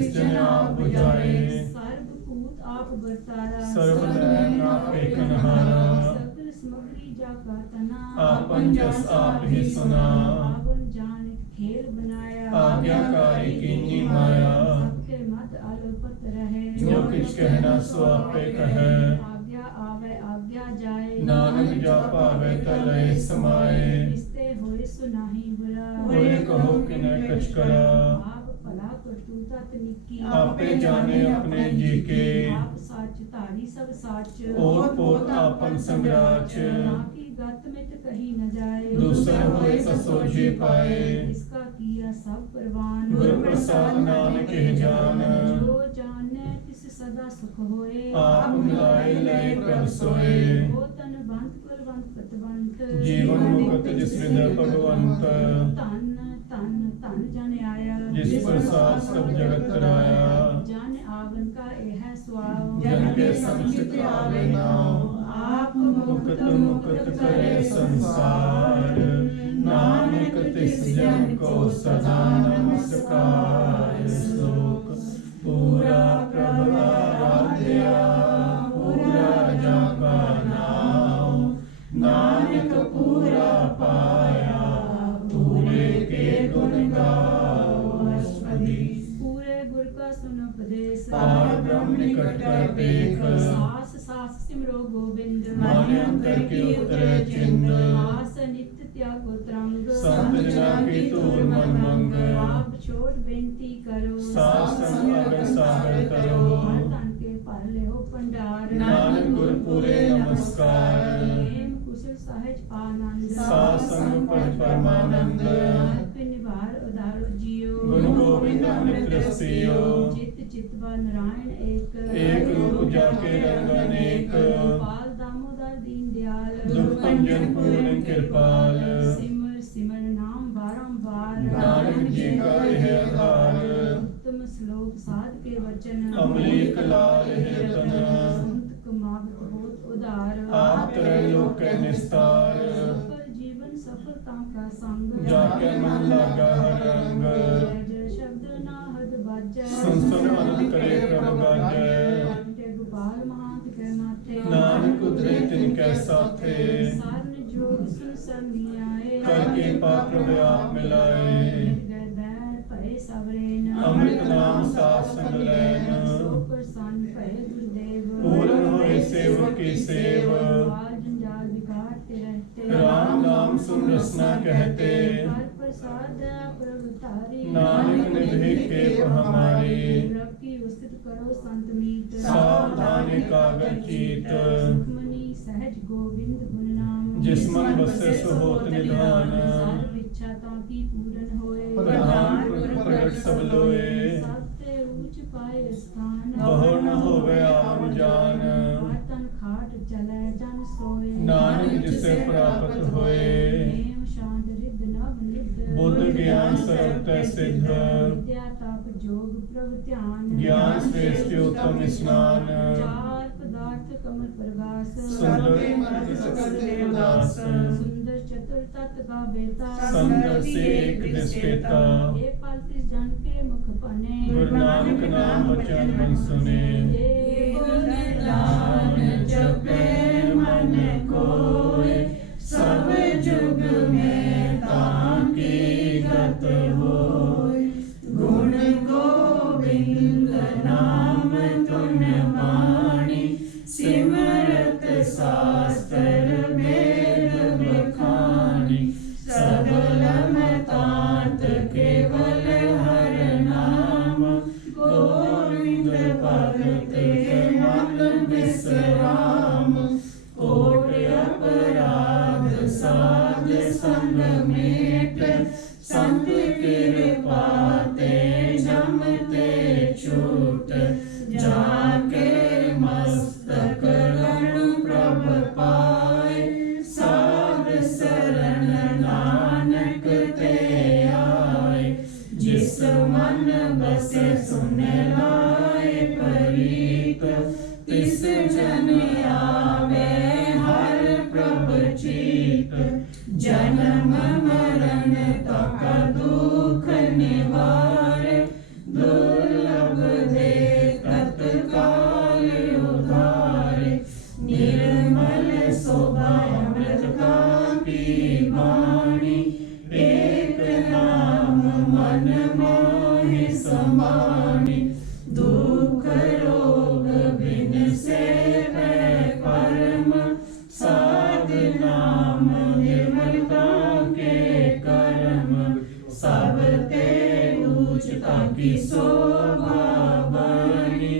तिस जन आप बुझाए। सर्वभूत आप बरतारा सर्व नयन आप एकनहारा। सकल समग्री जाका तना आपन जस आप ही सुना। आवन जान खेल बनाया आज्ञाकारी कीनी माया। सबके मत अलपत रहे जो किछ कहना सो आपे कहे। आज्ञा आवे आज्ञा जाए नानक जापा वे तलय समाए। इसते होए सुनाही बुरा होए कहो कि न कछ करा। आप भला करतूता तनिकी आपे जाने अपने जी के। आप साच धारी सब साच ओत पोत आपन संग्राच। नाकी गत मित कही न जाए दूसर होए ससोझी पाए। इसका किया सब परवान गुर प्रसाद नानक के जान। जो जाने तिस सदा सुख होए आप मिलाए लय प्रभ सोए। हो तन बंत कुलवंत पतवंत जीवन मुक्त जिस हृदय भगवंत। धन धन धन जन आया जिस प्रसाद सब जगत कराया। जन आवन का यह स्वाव जन के समुचित आवे नाम। आप मुक्त मुक्त करे संसार। नानक तिस जन को सदा नमस्कार। श्लोक पूरा प्रभ आराध्या। पूरा जाका नाम। नानक पूरा पाया। पूरे के गुण गाओ। अष्टपदी। पूरे गुर का सुन उपदेश पार ब्रह्म निकट कर पेख। सास सास सिमरो गोविंद माने अंतर की उतरे चिंद। आस नित्य त्यागो तरंग संत जना की तूर मन मंग। आप छोट बेनती करो सास संग अगर सागर करो। हर तन के पर ले हो भंडार नानक गुर पूरे नमस्कार। प्रेम कुशल सहज आनंद सास संग पढ़ परमानंद। निवार उदारो जियो गुण गोविंद अमृत रसियो। चित चितवा नारायण एक एक रूप जाके रंग अनेक। गोपाल दामोदर दीन दयाल दुख भंजन पूर्ण कृपाल। सिमर सिमर नाम बारंबार नानक जी का यह आधार। उत्तम श्लोक साध के वचन अमलीक लाल है तन। संत कमावत होत उदार आप तरह लोक के निस्तार। सफल जीवन सफलता का संग जाके मन लागा हर रंग। जय शब्द नाहद बाजै सुन सुन अनंत करे प्रभ गाजै। जय गोपाल महांत के माथे नानक उतरे तिनके साथे। सारन जोग सुन सरनी आए कर के पाप प्रभ आप मिलाए। गए बैर भय सवरेन अमृत नाम साथ संग लैन। सो प्रसन्न भय गुरुदेव पूर्ण होए सेवक की सेव। बाल जंजाल बिगाड़ते रहते राम नाम सुन रसना कहते। हर प्रसाद प्रभुतारी नानक निधि खेप हमारी। प्रभ की उस्तित करो संत मीत सावधान एकाग्र चित। सुखमनी सहज गोविंद गुण नाम जिस मन बसे सो होत निधान। सर्व इच्छा ताकी पूरन होए प्रधान गुर प्रगट सब लोए। सबते ऊंच पाए स्थान बहु न होवे आन जान। तन खाट चले जन सोए नानक जिसे प्राप्त होए। प्रेम शांत रिद्ध नव निध बुद्ध ज्ञान सर्वतः सिद्ध। विद्या तप जोग प्रभ ध्यान ज्ञान श्रेष्ठ उत्तम स्नान। चार पदार्थ कमल प्रगास सुंदर सकल देवदास। सुंदर चतुर तत् का बेता सुंदर से एक दिशेता। ये पालती जन के मुख पने गुरु नानक नाम वचन मन सुने। ये गुण गान जपे मन कोय। सब जुग में ताकी गत होय। गुण गोविंद नाम तुन वाणी। सिमरत शास्त्र वेद बखानी। सगल मतांत केवल हर नाम। गोविंद भगत के मन विश्राम। कोट अपराध साध संग मेट। संत कृपा ते जमते छूट। जाके मस्तक रण प्रभ पाए। साध शरण नानक ते आए। जिस मन बसे सुन लाए परीत। तिस जन आवे हर प्रभ चीत। जन्म मरण तक दुख निवारे। दुर्लभ समानी दुख रोग बिन से परम साध नाम निर्मलता के कर्म सब ते ऊंचता की शोभा बनी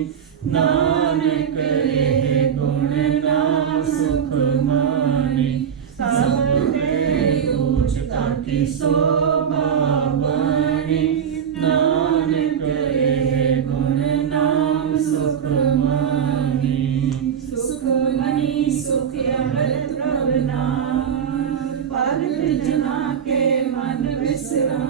नानक ये गुण नाम सुख मानी सब ते ऊंचता की शोभा बनी नानक ये गुण नाम सुख मानी सुख मनी सुख अमृत प्रभ नाम भगत जना के मन विश्राम